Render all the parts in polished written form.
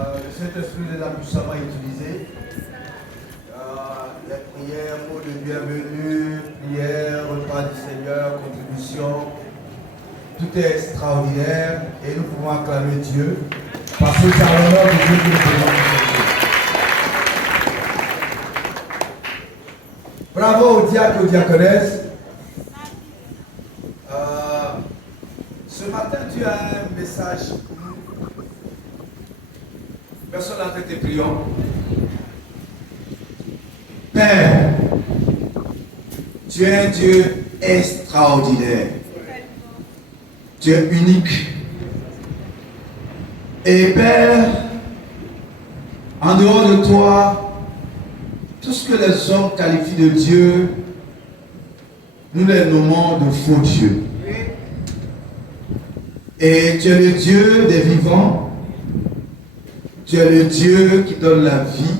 Le Saint-Esprit les a puissamment utilisés. Les prières, mots de bienvenue, prières, repas du Seigneur, contribution. Tout est extraordinaire et nous pouvons acclamer Dieu parce que c'est à l'honneur de Dieu que nous pouvons acclamer. Bravo aux diacres et aux diaconesses. Ce matin, tu as un message pour nous. Personne n'a fait tes prions. Père, tu es un Dieu extraordinaire. Tu es unique. Et Père, en dehors de toi, tout ce que les hommes qualifient de Dieu, nous les nommons de faux dieux. Et tu es le Dieu des vivants. Tu es le Dieu qui donne la vie,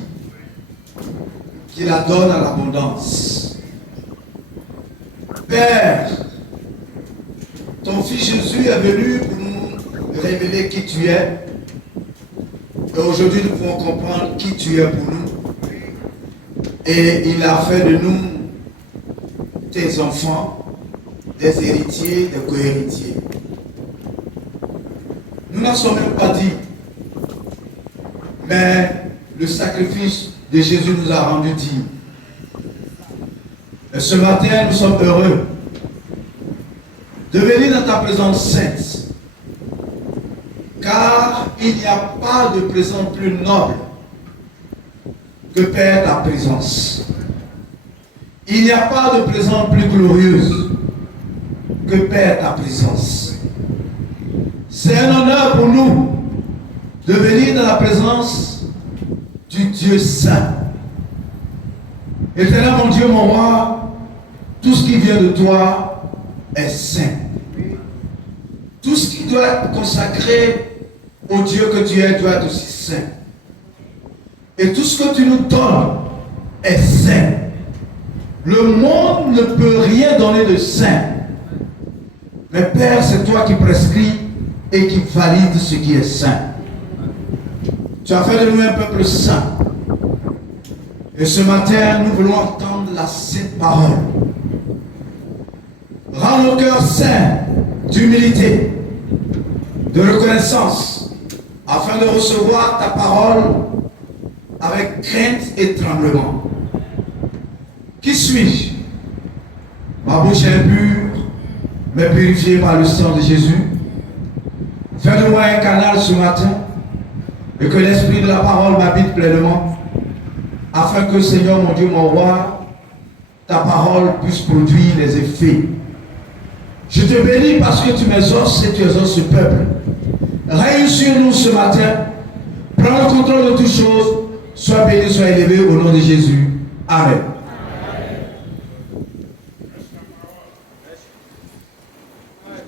qui la donne à l'abondance. Père, ton Fils Jésus est venu pour nous révéler qui tu es. Et aujourd'hui, nous pouvons comprendre qui tu es pour nous. Et il a fait de nous tes enfants, des héritiers, des co-héritiers. Nous n'en sommes même pas dit. Mais le sacrifice de Jésus nous a rendu dignes. Et ce matin, nous sommes heureux de venir dans ta présence sainte. Car il n'y a pas de présence plus noble que Père ta présence. Il n'y a pas de présence plus glorieuse que Père ta présence. C'est un honneur pour nous de venir dans la présence du Dieu saint. Éternel mon Dieu, mon roi, tout ce qui vient de toi est saint. Tout ce qui doit être consacré au Dieu que tu es doit être aussi saint. Et tout ce que tu nous donnes est saint. Le monde ne peut rien donner de saint. Mais Père, c'est toi qui prescris et qui valide ce qui est saint. Tu as fait de nous un peuple saint. Et ce matin, nous voulons entendre la sainte parole. Rends nos cœurs saints d'humilité, de reconnaissance, afin de recevoir ta parole avec crainte et tremblement. Qui suis-je? Ma bouche est pure, mais purifiée par le sang de Jésus. Fais de moi un canal ce matin et que l'esprit de la parole m'habite pleinement, afin que, Seigneur mon Dieu, mon roi, ta parole puisse produire les effets. Je te bénis parce que tu m'exauces et tu exauces ce peuple. Règne sur nous ce matin. Prends le contrôle de toutes choses. Sois béni, sois élevé au nom de Jésus. Amen.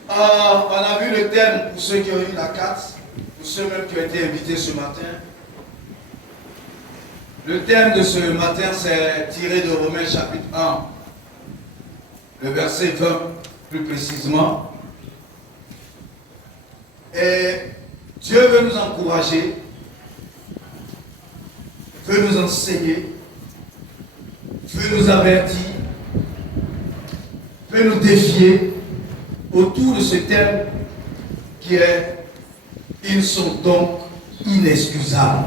On a vu le thème pour ceux qui ont eu la carte, pour ceux même qui ont été invités ce matin. Le thème de ce matin, c'est tiré de Romains chapitre 1, le verset 20 plus précisément. Et Dieu veut nous encourager, veut nous enseigner, veut nous avertir, veut nous défier autour de ce thème qui est « Ils sont donc inexcusables ».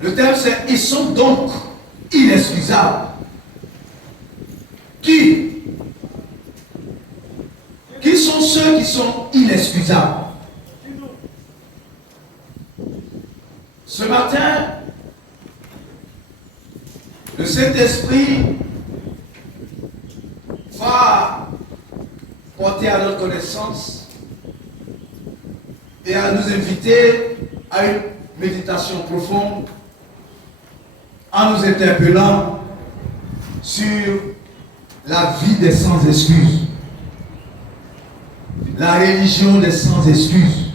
Le thème c'est « Ils sont donc inexcusables ». Qui sont ceux qui sont inexcusables? Ce matin, le Saint-Esprit va porter à notre connaissance et à nous inviter à une méditation profonde en nous interpellant sur la vie des sans-excuses, la religion des sans-excuses.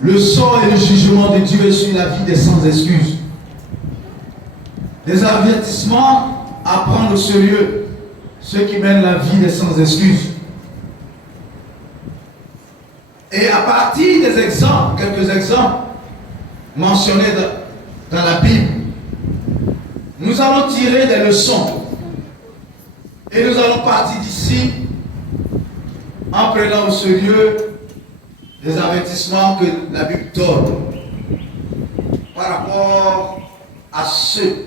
Le sort et le jugement de Dieu sur la vie des sans-excuses. Des avertissements à prendre au sérieux, ceux qui mènent la vie des sans-excuses. Et à partir des exemples, quelques exemples mentionnés dans la Bible, nous allons tirer des leçons. Et nous allons partir d'ici en prenant au sérieux les avertissements que la Bible donne par rapport à ceux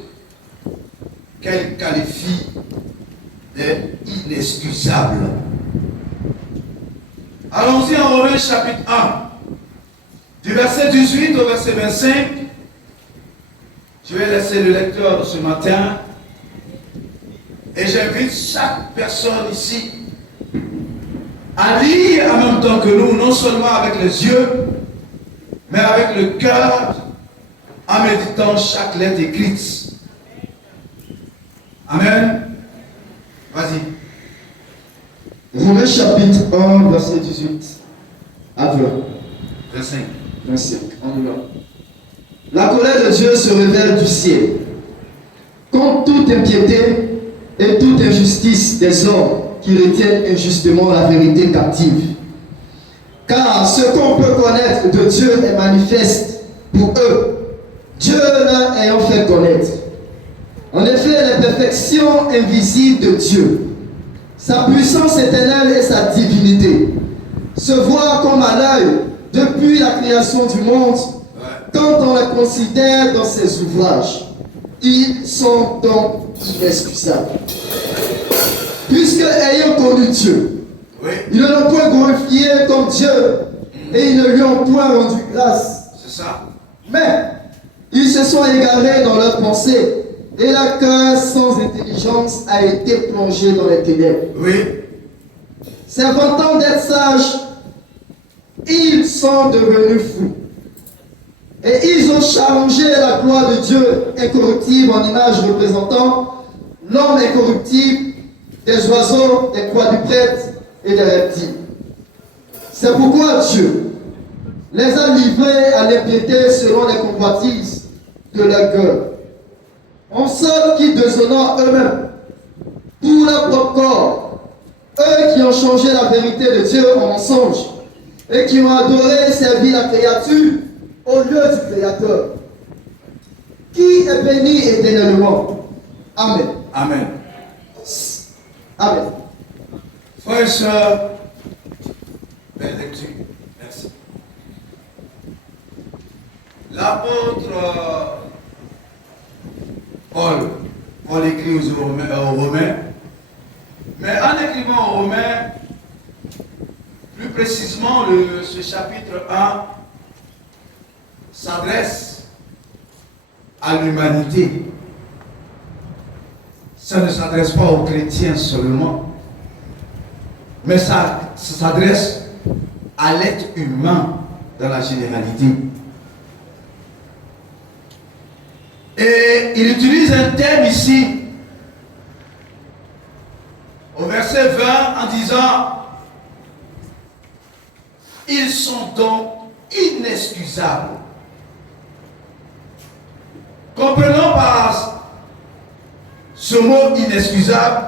qu'elle qualifie d'inexcusables. Allons-y en Romains chapitre 1, du verset 18 au verset 25. Je vais laisser le lecteur ce matin et j'invite chaque personne ici à lire en même temps que nous, non seulement avec les yeux, mais avec le cœur, en méditant chaque lettre écrite. Amen. Vas-y. Romains chapitre 1, verset 18 à 20. 25. 25. On y va. La colère de Dieu se révèle du ciel contre toute impiété et toute injustice des hommes qui retiennent injustement la vérité captive. Car ce qu'on peut connaître de Dieu est manifeste pour eux, Dieu leur ayant fait connaître. En effet, les perfections invisibles de Dieu, sa puissance éternelle et sa divinité, se voient comme à l'œil depuis la création du monde, quand on les considère dans ses ouvrages. Ils sont donc inexcusables. Puisque, ayant connu Dieu, ils ne l'ont point glorifié comme Dieu et ils ne lui ont point rendu grâce. C'est ça. Mais ils se sont égarés dans leurs pensées et leur cœur sans intelligence a été plongé dans les ténèbres. Oui. S'inventant d'être sages, ils sont devenus fous. Et ils ont changé la gloire de Dieu incorruptible en image représentant l'homme incorruptible, des oiseaux, des quadrupèdes et des reptiles. C'est pourquoi Dieu les a livrés à l'impiété selon les convoitises de leur cœur, en sorte qu'ils déshonorent eux-mêmes pour leur propre corps, eux qui ont changé la vérité de Dieu en mensonge et qui ont adoré et servi la créature au lieu du Créateur, qui est béni éternellement. Amen. Amen. Amen. Frères et sœurs, belle lecture. Merci. L'apôtre Paul écrit aux Romains, mais en écrivant aux Romains, plus précisément, ce chapitre 1 s'adresse à l'humanité. Ça ne s'adresse pas aux chrétiens seulement, mais ça s'adresse à l'être humain dans la généralité. Et il utilise un terme ici, au verset 20, en disant « Ils sont donc inexcusables ». Comprenons par ce mot inexcusable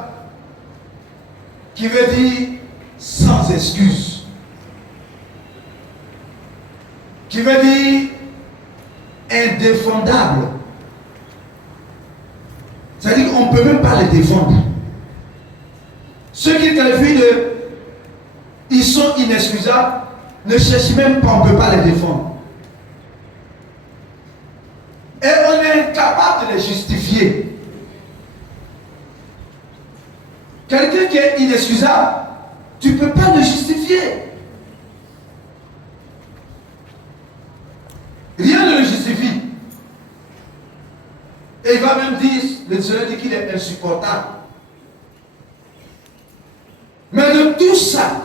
qui veut dire sans excuse, qui veut dire indéfendable. C'est-à-dire qu'on ne peut même pas les défendre. Ceux qui qualifient de ils sont inexcusables ne cherchent même pas, on ne peut pas les défendre. Et on est incapable de les justifier. Quelqu'un qui est inexcusable, tu ne peux pas le justifier. Rien ne le justifie. Et il va même dire, le Seigneur dit qu'il est insupportable. Mais de tout ça,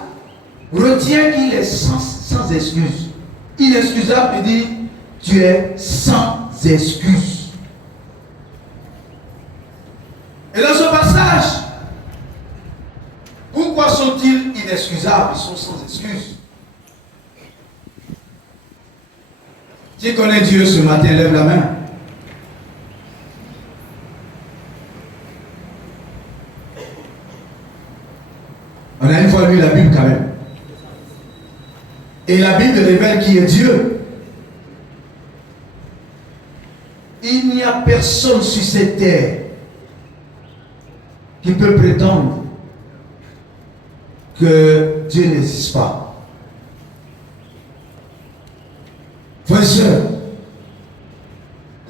retiens qu'il est sans excuse. Inexcusable veut dire, tu es sans excuse. Et dans ce passage, pourquoi sont-ils inexcusables? Ils sont sans excuse. Qui connaît Dieu ce matin, lève la main. On a une fois lu la Bible quand même. Et la Bible révèle qui est Dieu. Il n'y a personne sur cette terre qui peut prétendre que Dieu n'existe pas. Frères et sœurs,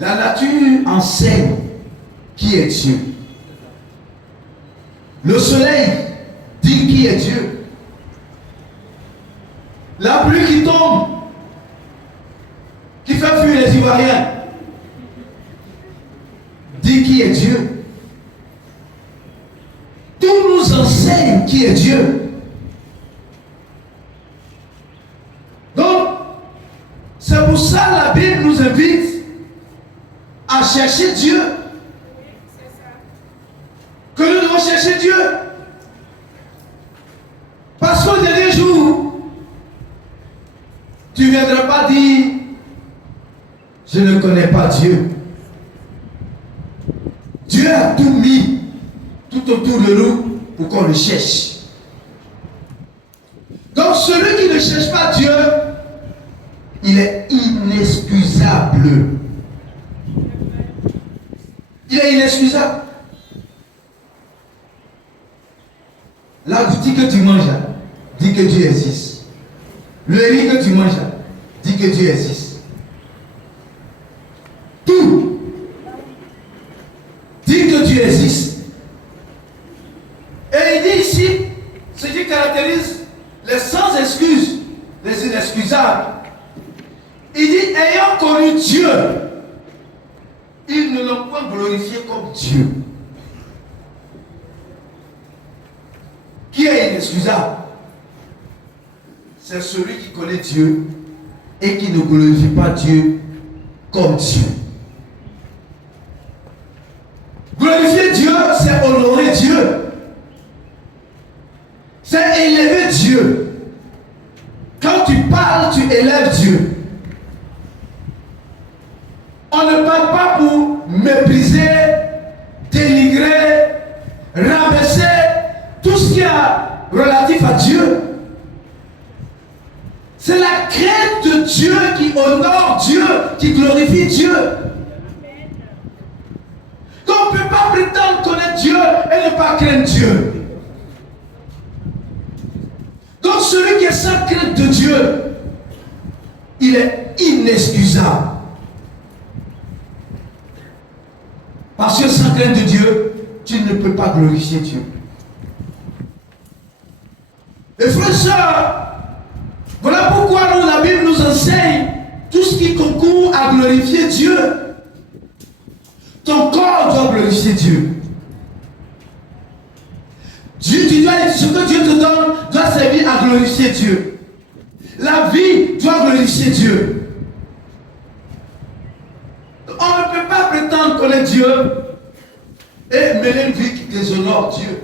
la nature enseigne qui est Dieu. Le soleil dit qui est Dieu. La pluie qui tombe, qui fait fuir les Ivoiriens, dit qui est Dieu. Tout nous enseigne qui est Dieu. Donc, c'est pour ça que la Bible nous invite à chercher Dieu. Que nous devons chercher Dieu. Parce qu'au dernier jour, tu ne viendras pas dire, je ne connais pas Dieu. Dieu a tout mis tout autour de nous pour qu'on le cherche. Donc celui qui ne cherche pas Dieu, il est inexcusable. Il est inexcusable. Là, tu dis que tu manges, dis que Dieu existe. Le riz que tu manges, dis que Dieu existe. Tout. Dis que Dieu existe. Et il dit ici, ce qui caractérise les sans excuses, les inexcusables. Il dit, ayant connu Dieu, ils ne l'ont point glorifié comme Dieu. Qui est inexcusable? C'est celui qui connaît Dieu et qui ne glorifie pas Dieu comme Dieu. Glorifier Dieu, c'est honorer Dieu. C'est élever Dieu. Quand tu parles, tu élèves Dieu. On ne parle pas pour mépriser, dénigrer, rabaisser tout ce qui est relatif à Dieu. C'est la crainte de Dieu qui honore Dieu, qui glorifie Dieu. Donc on ne peut pas prétendre connaître Dieu et ne pas craindre Dieu. Donc celui qui est sans crainte de Dieu, il est inexcusable. Parce que sans crainte de Dieu, tu ne peux pas glorifier Dieu. Et frères et sœurs, voilà pourquoi la Bible nous enseigne tout ce qui concourt à glorifier Dieu. Ton corps doit glorifier Dieu. Ce que Dieu te donne doit servir à glorifier Dieu. La vie doit glorifier Dieu. On ne peut pas prétendre connaître Dieu et mener une vie qui déshonore Dieu.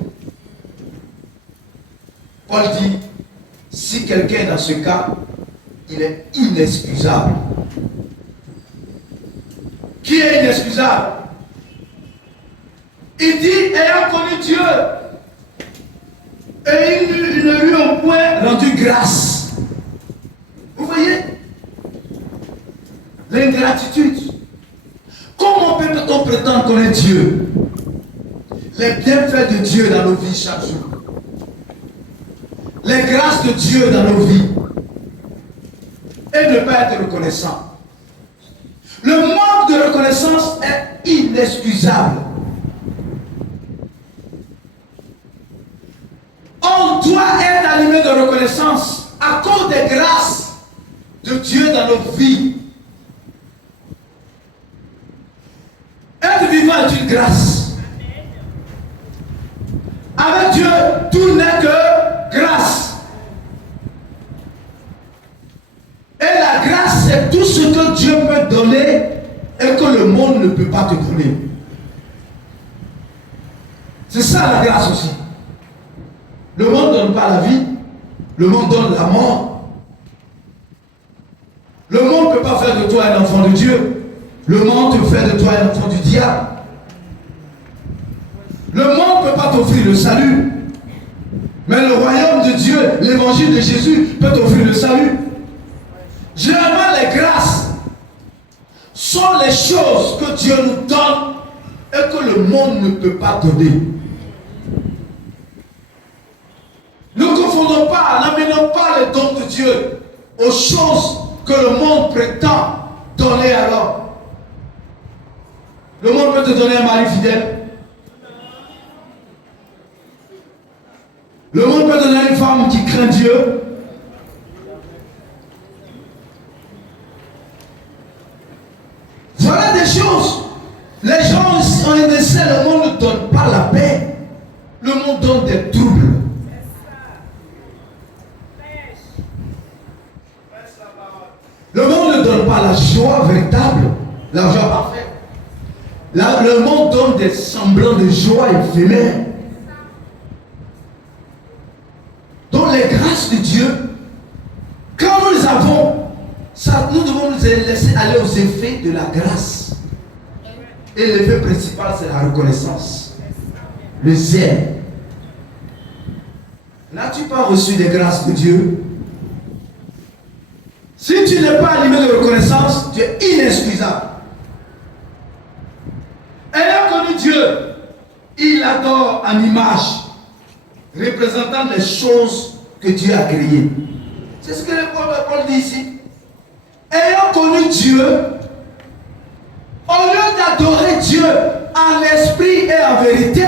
Paul dit, si quelqu'un est dans ce cas, il est inexcusable. Qui est inexcusable? Il dit, ayant connu Dieu, et ils ne lui ont point rendu grâce. Vous voyez? L'ingratitude. Comment peut-on prétendre connaître Dieu? Les bienfaits de Dieu dans nos vies chaque jour. Les grâces de Dieu dans nos vies. Et ne pas être reconnaissant. Le manque de reconnaissance est inexcusable. On doit être animé de reconnaissance à cause des grâces de Dieu dans nos vies. Être vivant est une grâce. Avec Dieu, tout n'est que grâce. Et la grâce, c'est tout ce que Dieu peut donner et que le monde ne peut pas te donner. C'est ça la grâce aussi. Le monde ne donne pas la vie, le monde donne la mort. Le monde ne peut pas faire de toi un enfant de Dieu. Le monde te fait de toi un enfant du diable. Le monde ne peut pas t'offrir le salut. Mais le royaume de Dieu, l'évangile de Jésus peut t'offrir le salut. Généralement, les grâces sont les choses que Dieu nous donne et que le monde ne peut pas donner. Ne confondons pas, n'amenons pas les dons de Dieu aux choses que le monde prétend donner à l'homme. Le monde peut te donner un mari fidèle. Le monde peut te donner une femme qui craint Dieu. Voilà des choses. Les gens ont essayé, le monde ne donne pas la paix. Le monde donne des troubles. Le monde ne donne pas la joie véritable, la joie parfaite. Le monde donne des semblants de joie éphémère. Donc les grâces de Dieu, quand nous les avons, ça, nous devons nous laisser aller aux effets de la grâce. Et l'effet principal, c'est la reconnaissance. Le zèle. N'as-tu pas reçu des grâces de Dieu? Si tu n'es pas animé de reconnaissance, tu es inexcusable. Ayant connu Dieu, il adore en image, représentant les choses que Dieu a créées. C'est ce que le Paul dit ici. Ayant connu Dieu, au lieu d'adorer Dieu en esprit et en vérité,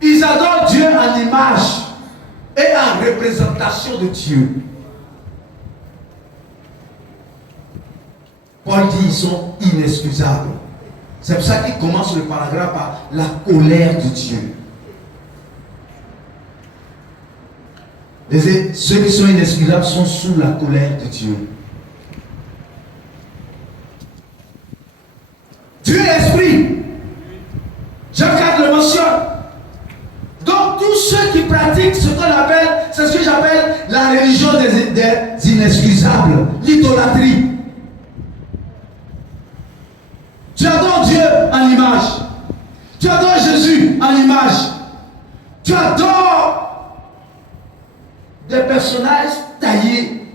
ils adorent Dieu en image et en représentation de Dieu. Paul dit ils sont inexcusables. C'est pour ça qu'il commence le paragraphe par la colère de Dieu. Ceux qui sont inexcusables sont sous la colère de Dieu. Dieu est esprit. Jean 4 le mentionne. Donc tous ceux qui pratiquent ce qu'on appelle, c'est ce que j'appelle la religion des inexcusables, l'idolâtrie. Tu adores Dieu en image. Tu adores Jésus en image. Tu adores des personnages taillés.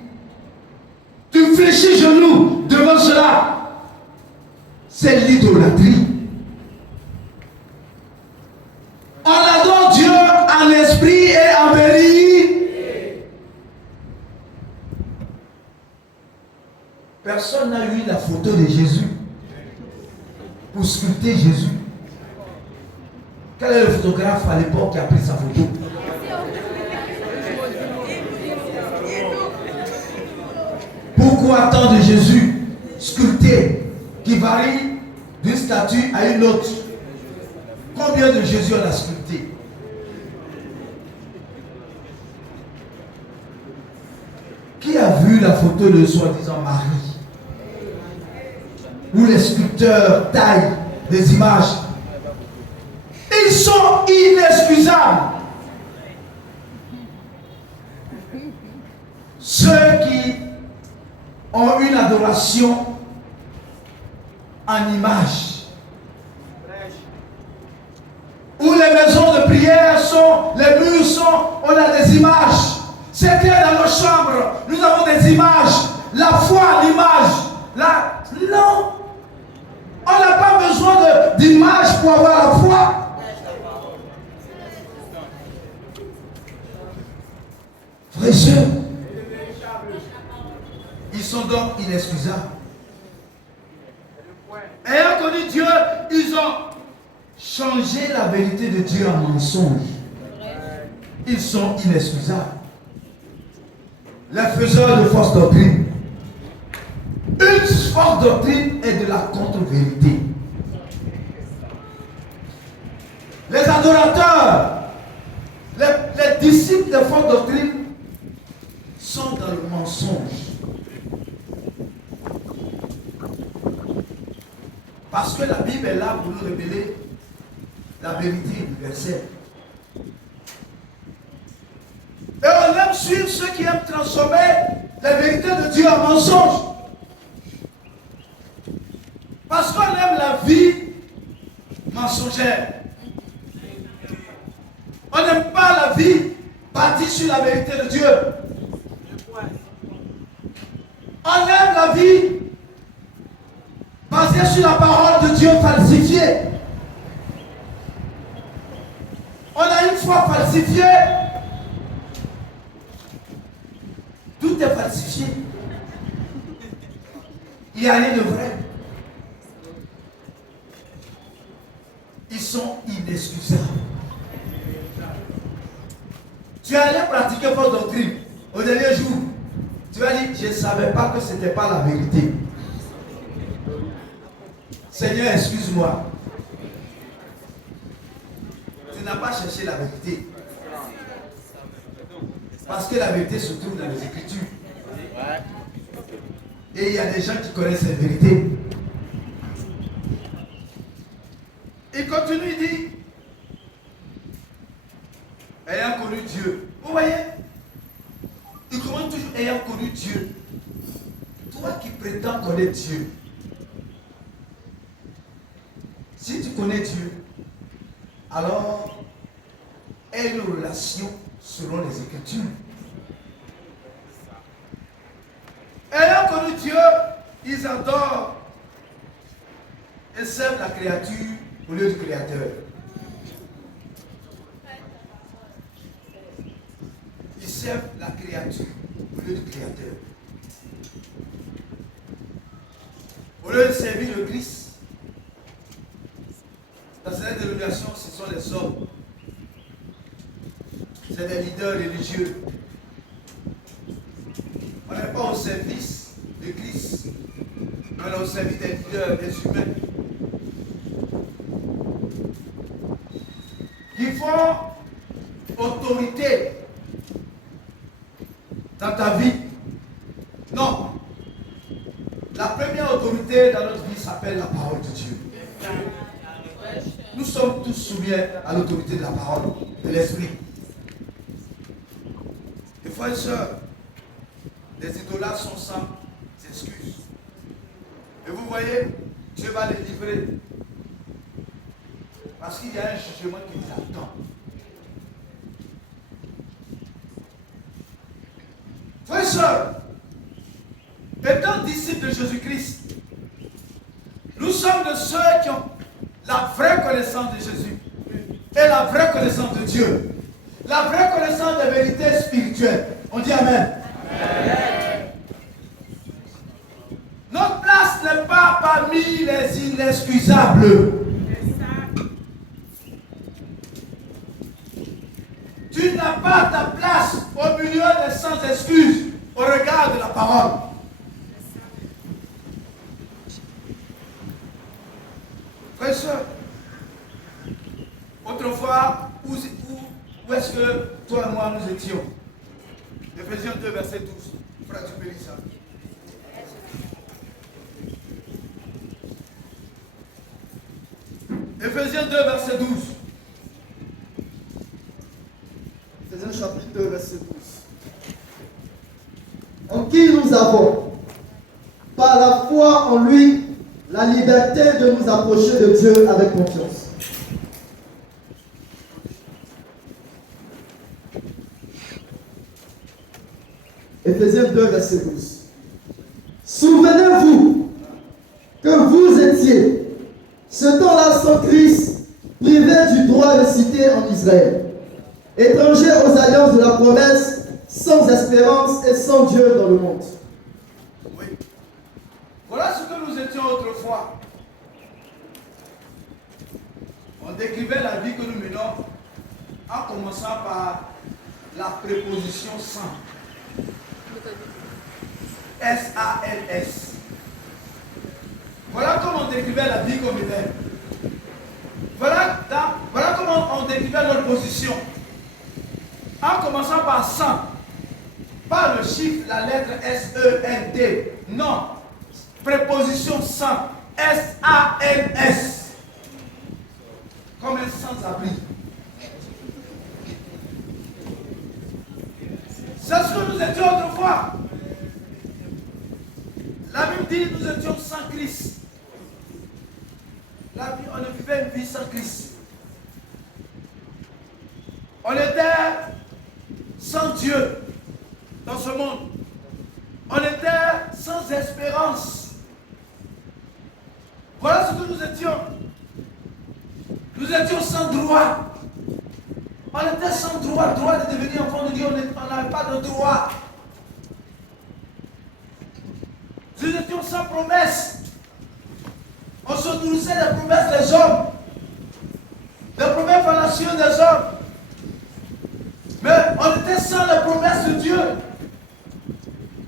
Tu fléchis genoux devant cela. C'est l'idolâtrie. On adore Dieu en esprit et en vérité. Personne n'a eu la photo de Jésus pour sculpter Jésus. Quel est le photographe à l'époque qui a pris sa photo? Pourquoi tant de Jésus sculpté qui varie d'une statue à une autre? Combien de Jésus on a sculpté? Qui a vu la photo de soi-disant Marie? Où les sculpteurs taillent des images. Ils sont inexcusables. Ceux qui ont une adoration en image, où les maisons de prière sont, les murs sont, on a des images. C'est clair dans nos chambres, nous avons des images. La foi, l'image. Non. On n'a pas besoin d'image pour avoir la foi. Frères et sœurs, ils sont donc inexcusables. Ayant connu Dieu, ils ont changé la vérité de Dieu en mensonge. Ils sont inexcusables. Les faiseurs de fausses doctrines. Une fausse doctrine est de la contre-vérité. Les adorateurs, les disciples de fausses doctrines sont dans le mensonge. Parce que la Bible est là pour nous révéler la vérité universelle. Et on aime suivre ceux qui aiment transformer la vérité de Dieu en mensonge. Parce qu'on aime la vie mensongère. On n'aime pas la vie bâtie sur la vérité de Dieu. la vie basée sur la parole de Dieu falsifiée. On a une foi falsifiée. Tout est falsifié. Il n'y a rien de vrai. Ils sont inexcusables. Tu es allé pratiquer votre doctrine au dernier jour. Tu as dit, je ne savais pas que ce n'était pas la vérité. Seigneur, excuse-moi. Tu n'as pas cherché la vérité. Parce que la vérité se trouve dans les Écritures. Et il y a des gens qui connaissent cette vérité. Il continue, il dit, ayant connu Dieu. Vous voyez, il commence toujours ayant connu Dieu. Toi qui prétends connaître Dieu, si tu connais Dieu, alors aie une relation selon les Écritures. Ayant connu Dieu, ils adorent et servent la créature au lieu du Créateur. Ils servent la créature au lieu du Créateur. Au lieu de servir le Christ, dans cette dénomination, ce sont les hommes. C'est des leaders religieux. On n'est pas au service de Christ. On est au service des leaders, des humains. Qui font autorité dans ta vie. Non. La première autorité dans notre vie s'appelle la parole de Dieu. Nous sommes tous soumis à l'autorité de la parole, de l'esprit. Et frères et sœurs, les idolâtres sont sans excuses. Et vous voyez, Dieu va les livrer. Parce qu'il y a un jugement qui les attend. Frères et sœurs, étant disciples de Jésus-Christ, nous sommes de ceux qui ont la vraie connaissance de Jésus et la vraie connaissance de Dieu. La vraie connaissance des vérités spirituelles. On dit Amen. Amen. Notre place n'est pas parmi les inexcusables. Tu n'as pas ta place au milieu des sans excuses au regard de la parole. Frères et sœurs, autrefois, où est-ce que toi et moi nous étions? Éphésiens 2, verset 12. Frère, tu peux lire ça. Éphésiens 2, verset 12. Éphésiens chapitre 2, verset 12. En qui nous avons, par la foi en lui, la liberté de nous approcher de Dieu avec confiance. Éphésiens 2, verset 12. Souvenez-vous que vous étiez, ce temps-là sans Christ, privés du droit de cité en Israël, étrangers aux alliances de la promesse, sans espérance et sans Dieu dans le monde. Oui. Voilà ce que nous étions autrefois. On décrivait la vie que nous menons en commençant par la préposition sans. S-A-L-S. Voilà comment on décrivait la vie qu'on menait. Voilà comment on décrivait notre position. En commençant par 100. Pas le chiffre, la lettre S-E-N-T. Non. Préposition 100. S-A-N-S. Comme un sans-abri. C'est ce que nous étions autrefois. La Bible dit que nous étions sans Christ. On ne vivait une vie sans Christ. On était sans Dieu dans ce monde. On était sans sans espérance. Voilà ce que nous étions. Nous étions sans droit. On était sans droit de devenir enfant de Dieu. On n'avait pas de droit. Nous étions sans promesse. On se nourrissait des promesses des hommes, des promesses fallacieuses des hommes. Mais on était sans les promesses de Dieu.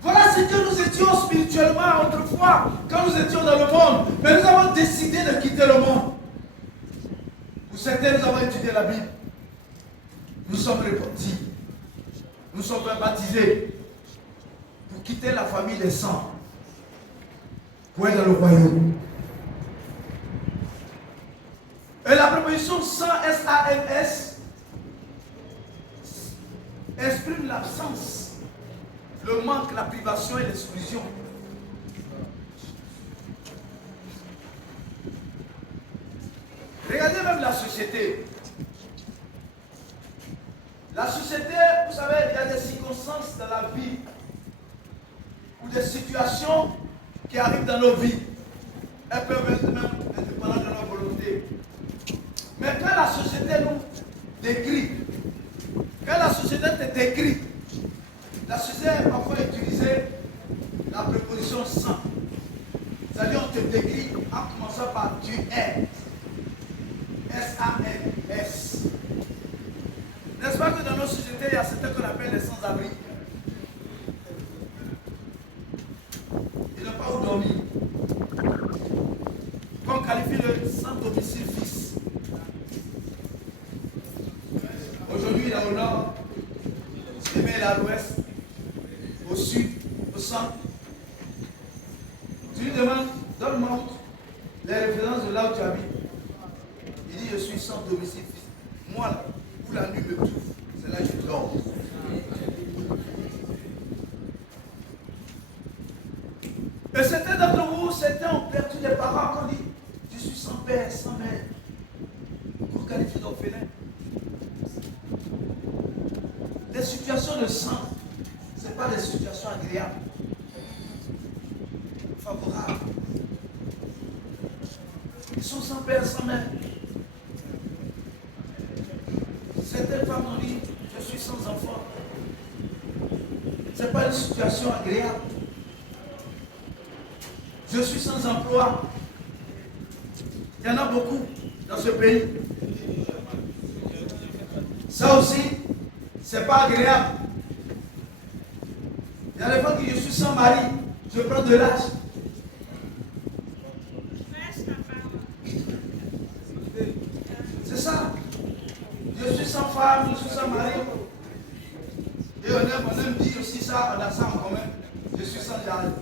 Voilà ce que nous étions spirituellement autrefois, quand nous étions dans le monde. Mais nous avons décidé de quitter le monde. Pour certains, nous avons étudié la Bible. Nous sommes repentis. Nous sommes baptisés pour quitter la famille des saints, pour être dans le royaume. Et la préposition sans, S-A-N-S, exprime l'absence, le manque, la privation et l'exclusion. Regardez même la société. La société, vous savez, il y a des circonstances dans la vie ou des situations qui arrivent dans nos vies. Elles peuvent être même indépendantes de notre volonté. Mais quand la société nous décrit, quand la société te décrit, la société a parfois utilisé la préposition sans. C'est-à-dire on te décrit en commençant par tu es. S-A-N-S. N'est-ce pas que dans nos sociétés, il y a certains qu'on appelle les sans-abri. Ils n'ont pas où dormir. Qu'on qualifie le sans-domicile fixe. Aujourd'hui, il est au nord, demain il est à l'ouest, au sud, au centre. Tu lui demandes, donne-moi les références de là où tu habites. Il dit, je suis sans domicile fixe. Moi, là, où la nuit me trouve, c'est là que je dors. Et certains d'entre vous, certains ont perdu des parents quand on dit, je suis sans père, sans mère. Pour qualifier d'orphelin. Les situations de sang, ce n'est pas des situations agréables, favorables. Ils sont sans père, sans mère. Certaines femmes ont dit, je suis sans enfant. Ce n'est pas une situation agréable. Je suis sans emploi. Il y en a beaucoup dans ce pays. Ça aussi, c'est pas agréable. Il y a des fois que je suis sans mari, je prends de l'âge. C'est ça. Je suis sans femme, je suis sans mari. Et on aime dire aussi ça, on a ça en commun. Je suis sans argent.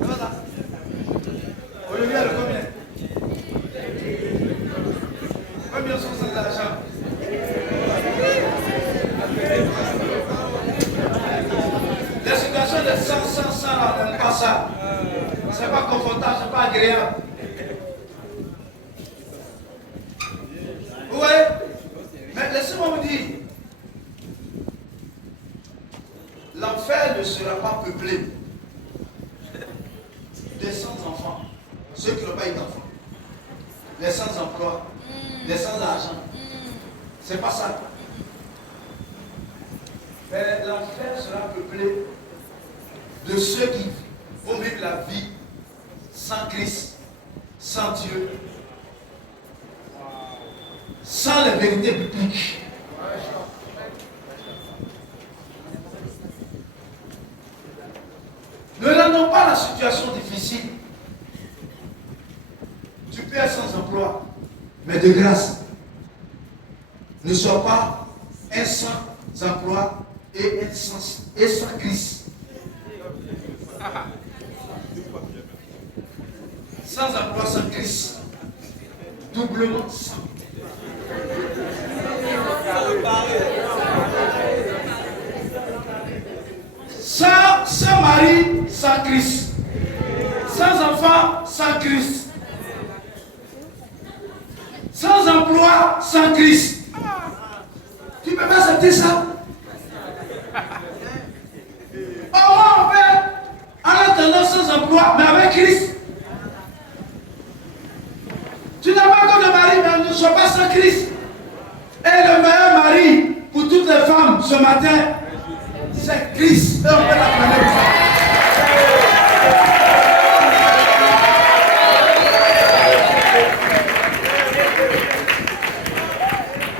Voilà. Aujourd'hui, elle est combien? Combien sont sans argent? Les situations de sans, là, on n'aime pas ça. C'est pas confortable, c'est pas agréable. Oui, mais laissez-moi vous dire, l'enfer ne sera pas peuplé des sans-enfants, ceux qui n'ont pas eu d'enfants, les sans-emploi, les sans-argent. C'est pas ça. Mais l'enfer sera peuplé de ceux qui vont vivre la vie sans Christ, sans Dieu, sans les vérités bibliques. Ne rendons pas la situation difficile. Tu peux être sans emploi, mais de grâce, ne sois pas un sans emploi et sans Christ. Sans emploi, sans Christ. Doublement sans. Sans mari, sans Christ. Sans enfant, sans Christ. Sans emploi, sans Christ. Tu peux pas accepter ça? ce matin, c'est Christ. On peut l'acclamer pour ça.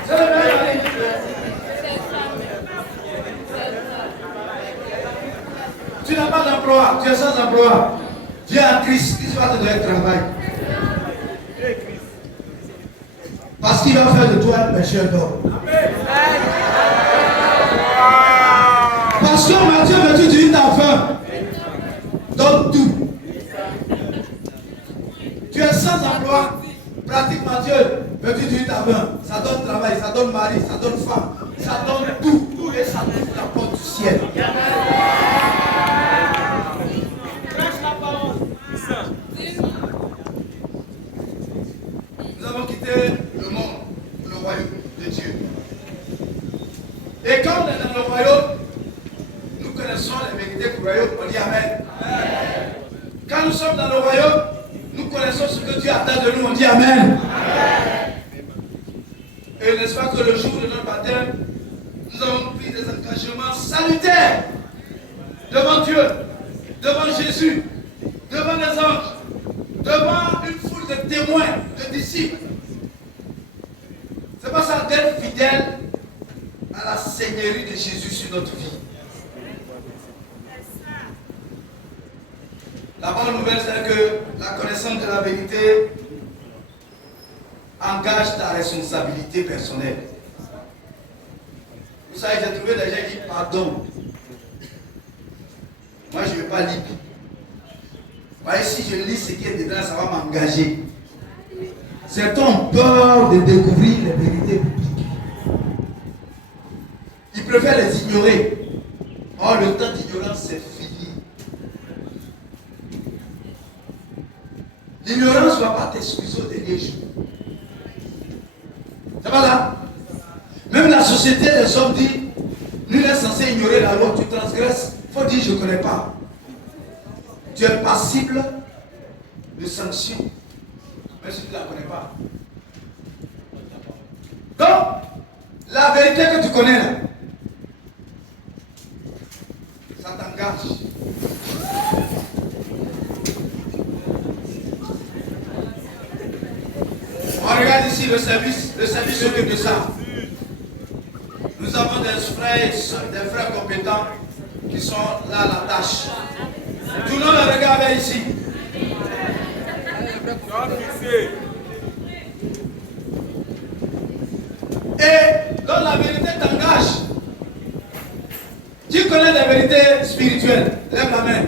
C'est le meilleur ami. Tu n'as pas d'emploi, tu es sans emploi. Viens à Christ, Christ va te donner travail. Parce qu'il va faire de toi un pécheur d'homme. Pasteur Mathieu, veux-tu dire ta faim? Donne tout. Tu es sans emploi. Pratique Mathieu, veux-tu dire ta faim? Ça donne travail, ça donne mari, ça donne femme, ça donne tout. Et ça ouvre la porte du ciel. Nous avons quitté le monde pour le royaume de Dieu. Et quand on est dans le royaume, nous connaissons les vérités du royaume, on dit Amen. Quand nous sommes dans le royaume, nous connaissons ce que Dieu attend de nous, on dit Amen. Et n'est-ce pas que le jour de notre baptême, nous avons pris des engagements salutaires devant Dieu, devant Jésus, devant les anges, devant une foule de témoins, de disciples. C'est pas ça d'être fidèle à la seigneurie de Jésus sur notre vie. La bonne nouvelle, c'est que la connaissance de la vérité engage ta responsabilité personnelle. Vous savez, j'ai trouvé des gens qui disent pardon. Moi, je ne vais pas lire. Voyez, si je lis ce qui est dedans, ça va m'engager. Certains ont peur de découvrir les vérités bibliques. Ils préfèrent les ignorer. Or, le temps d'ignorance, c'est fini. L'ignorance ne va pas t'excuser au dernier jour. C'est pas ça? Même la société des hommes dit, nul n'est censé ignorer la loi, tu transgresses. Il faut dire, je ne connais pas. Tu es passible de sanctions, même si tu ne la connais pas. Donc, la vérité que tu connais là, ça t'engage. On regarde ici le service s'occupe de ça. Nous avons des frères compétents qui sont là à la tâche. Tout le monde regarde ici. Et donc la vérité t'engage. Tu connais la vérité spirituelle. Lève la main.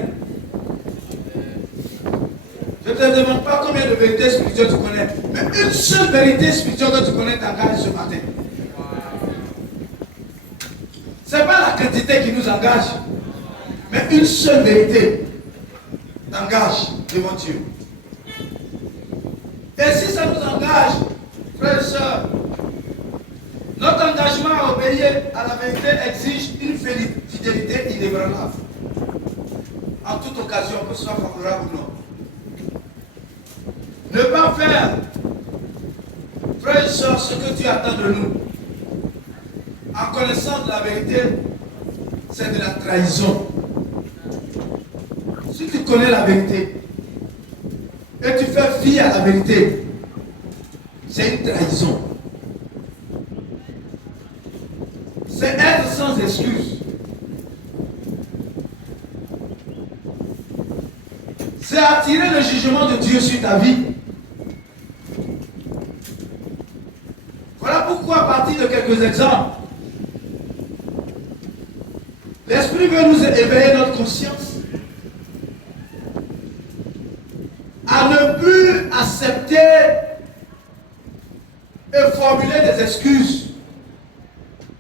Je ne te demande pas combien de vérités spirituelles tu connais. Mais une seule vérité spirituelle que tu connais t'engage ce matin. Ce n'est pas la quantité qui nous engage. Mais une seule vérité t'engage devant Dieu. Et si ça nous engage, frères et sœurs, notre engagement à obéir à la vérité exige une fidélité inébranlable. En toute occasion, que ce soit favorable ou non. Ne pas faire, frères et sœurs, ce que Dieu attend de nous, en connaissant de la vérité, c'est de la trahison. Si tu connais la vérité et tu fais fi à la vérité, c'est une trahison. C'est être sans excuse. C'est attirer le jugement de Dieu sur ta vie. Voilà pourquoi, à partir de quelques exemples, l'Esprit veut nous éveiller notre conscience à ne plus accepter et formuler des excuses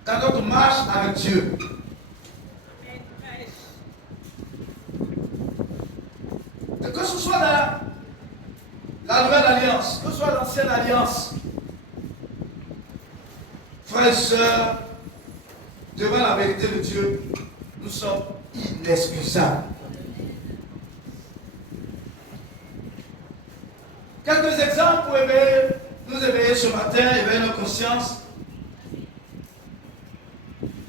dans notre marche avec Dieu. Et que ce soit dans la nouvelle alliance, que ce soit l'ancienne alliance, frères et sœurs, devant la vérité de Dieu, nous sommes inexcusables. Quelques exemples pour nous éveiller ce matin, éveiller nos consciences.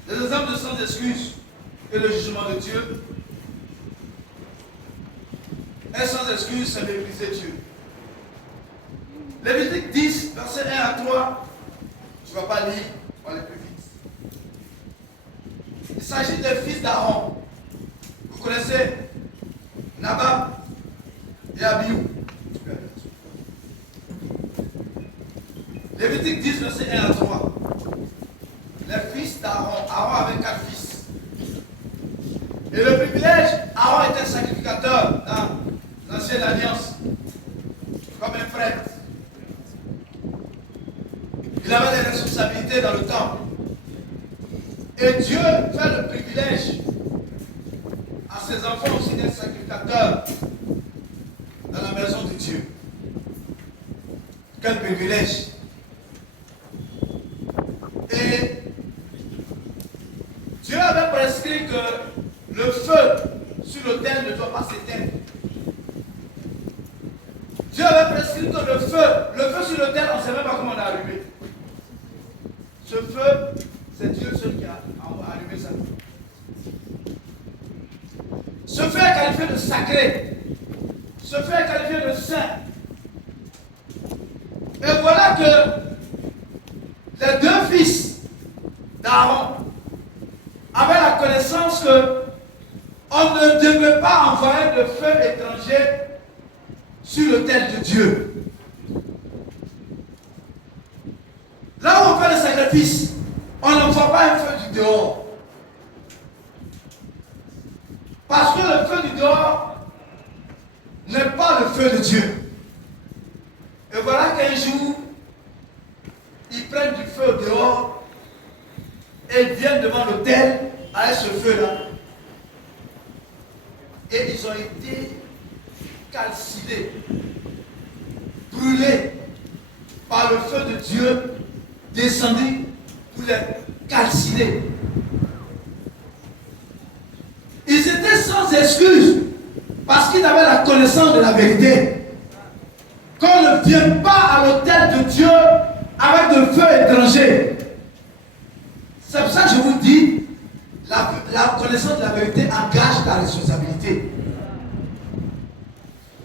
Les exemples de sans excuse et le jugement de Dieu. Et sans excuse, c'est mépriser Dieu. Lévitique 10, verset 1 à 3. Je ne vais pas lire, on va aller plus vite. Il s'agit des fils d'Aaron. Vous connaissez Nadab et Abihu. Lévitique 10, verset 1 à 3. Les fils d'Aaron. Aaron avait 4 fils. Et le privilège, Aaron était sacrificateur dans l'ancienne alliance, comme un prêtre. Il avait des responsabilités dans le temple. Et Dieu fait le privilège à ses enfants aussi d'être sacrificateurs dans la maison de Dieu. Quel privilège! Et Dieu avait prescrit que le feu sur l'autel ne doit pas s'éteindre. Dieu avait prescrit que le feu sur l'autel, on ne sait même pas comment on a allumé. Ce feu, c'est Dieu seul qui a allumé ça. Ce feu est qualifié de sacré. Ce feu est qualifié de saint. Et voilà que les deux fils d'Aaron avaient la connaissance que on ne devait pas envoyer de feu étranger sur l'autel de Dieu. Là où on fait le sacrifice, on n'envoie pas un feu du dehors. Parce que le feu du dehors n'est pas le feu de Dieu. Et voilà qu'un jour, ils prennent du feu au dehors et ils viennent devant l'autel avec ce feu-là. Et ils ont été calcinés, brûlés par le feu de Dieu descendu pour les calciner. Ils étaient sans excuse parce qu'ils avaient la connaissance de la vérité. Qu'on ne vient pas à l'autel de Dieu avec de feu étranger. C'est pour ça que je vous dis, la connaissance de la vérité engage ta responsabilité.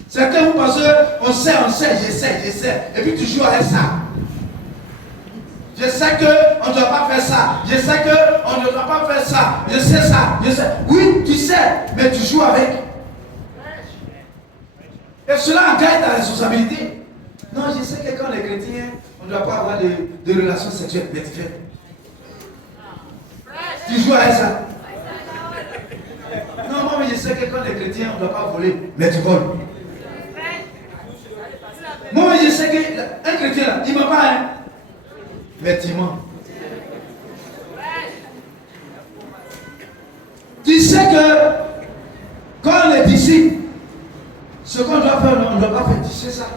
Certains vous pensent, on sait, j'essaie, et puis tu joues avec ça. Je sais qu'on ne doit pas faire ça. Je sais qu'on ne doit pas faire ça. Je sais ça. Je sais. Oui, tu sais, mais tu joues avec. Et cela engage ta responsabilité. Non, je sais que quand les chrétiens, on ne doit pas avoir de relations sexuelles verticales. Tu joues avec ça. Non, moi, mais je sais que quand les chrétiens, on ne doit pas voler, mais tu voles. Moi, mais je sais qu'un chrétien, là, il ne m'a pas, hein. Mais tu mens. Tu sais que quand on est disciples, ce qu'on doit faire, on ne doit pas faire, tu sais ça.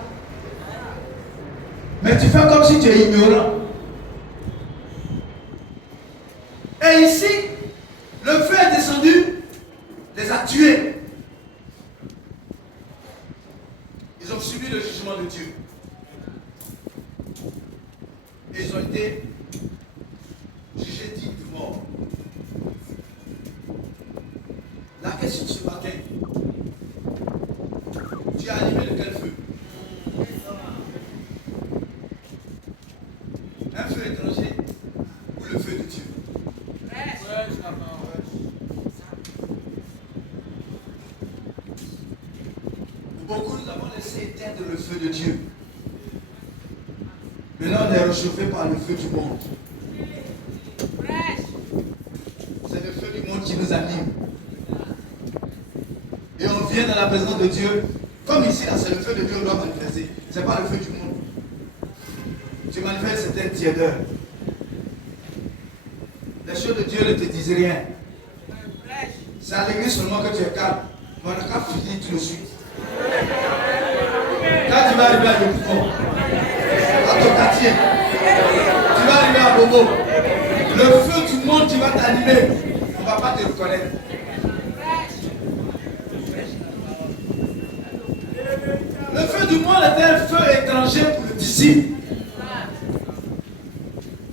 Mais tu fais comme si tu es ignorant. Et ici, le feu est descendu, les a tués. Ils ont subi le jugement de Dieu. Et ils ont été jugés dignes de mort. La question ce matin, tu as allumé de quel feu? Un feu étranger ou le feu de Dieu? Pour beaucoup, nous avons laissé éteindre le feu de Dieu. Maintenant, on est réchauffé par le feu du monde. C'est le feu du monde qui nous anime. Et on vient dans la présence de Dieu. Comme ici, là, c'est le feu de Dieu qu'on doit manifester. Ce n'est pas le feu du monde. Tu manifestes cette tiédeur. Les choses de Dieu ne te disent rien. C'est à l'église seulement que tu es calme. Mais on n'a qu'à finir tout de suite. Quand tu vas arriver à Yopougon, à ton quartier, tu vas arriver à Bobo, le feu du monde qui va t'animer, on ne va pas te reconnaître. Le feu du monde était un feu étranger pour le disciple.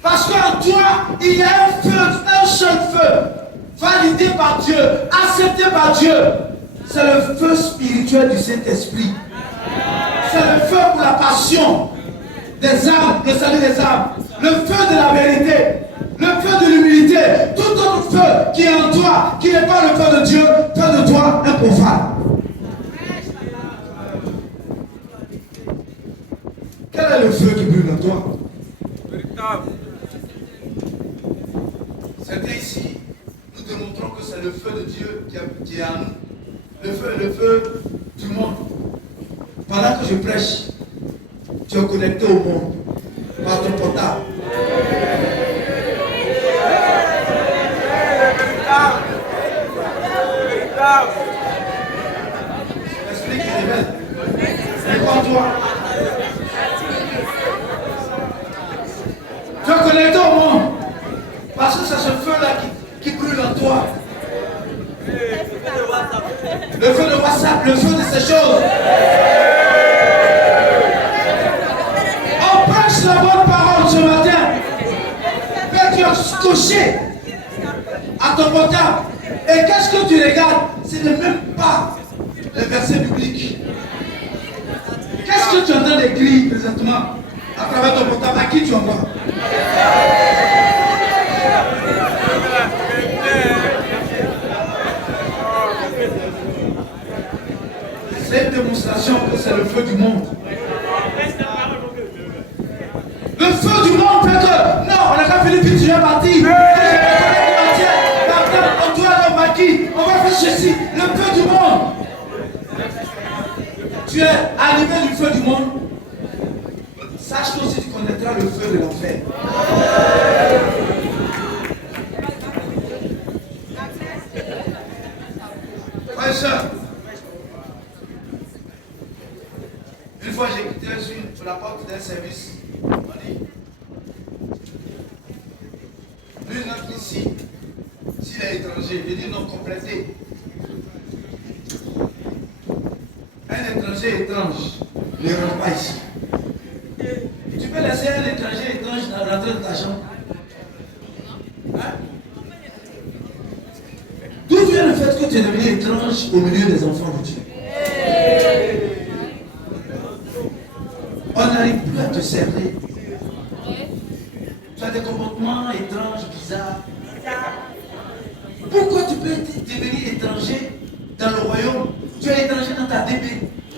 Parce qu'en toi, il y a un feu, un seul validé par Dieu, accepté par Dieu. C'est le feu spirituel du Saint-Esprit. C'est le feu pour la passion des âmes, le salut des âmes. Le feu de la vérité. Le feu de l'humilité. Tout autre feu qui est en toi, qui n'est pas le feu de Dieu, fait de toi un profane. Quel est le feu qui brûle en toi? Certains ici, nous démontrons que c'est le feu de Dieu qui est en nous. Le feu du monde. Pendant que je prêche, tu es connecté au monde par ton portable. L'esprit qui révèle. C'est quoi toi? Tu es connecté au monde. Parce que c'est ce feu-là qui brûle en toi. Le feu de WhatsApp, le feu de ces choses. On prêche la bonne parole ce matin. Mais tu es scotché à ton portable. Et qu'est-ce que tu regardes? Ce n'est même pas les versets bibliques. Qu'est-ce que tu es en train d'écrire présentement à travers ton portable? À qui tu envoies? C'est une démonstration que c'est le feu du monde. Le feu du monde fait que non, on n'a qu'à finir puis tu viens partir. On doit aller au maquis, on va faire ceci. Le feu du monde. Tu es allumé du feu du monde. Sache que aussi tu connaîtras le feu de l'enfer. Frères et sœurs, une fois j'écoutais sur la porte d'un service, on dit, l'une d'entre ici, s'il est étranger, je dis non complété. Un étranger étrange ne rentre pas ici. Tu peux laisser un étranger étrange rentrer dans ta chambre. Hein? D'où vient le fait que tu es devenu étrange au milieu des enfants de Dieu? On n'arrive plus à te cerner. Tu as des comportements étranges, bizarres. Pourquoi tu peux devenir étranger dans le royaume? Tu es étranger dans ta DB,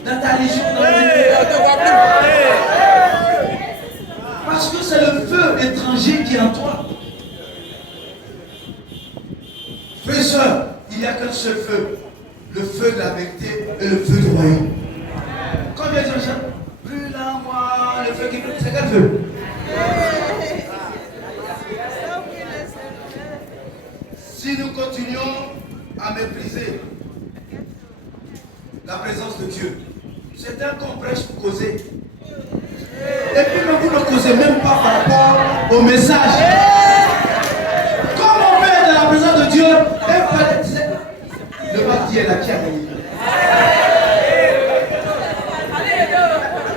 dans ta région, dans parce que c'est le feu étranger qui est en toi. Frères et sœurs, il n'y a qu'un seul feu, le feu de la vérité et le feu du royaume. Combien de gens brûle en moi, le feu qui brûle, c'est quel feu? Si nous continuons à mépriser la présence de Dieu, c'est un qu'on prêche pour causer. Et puis vous ne causez même pas par rapport au message. Comme on met de la présence de Dieu, le bâti est là qui a gagné.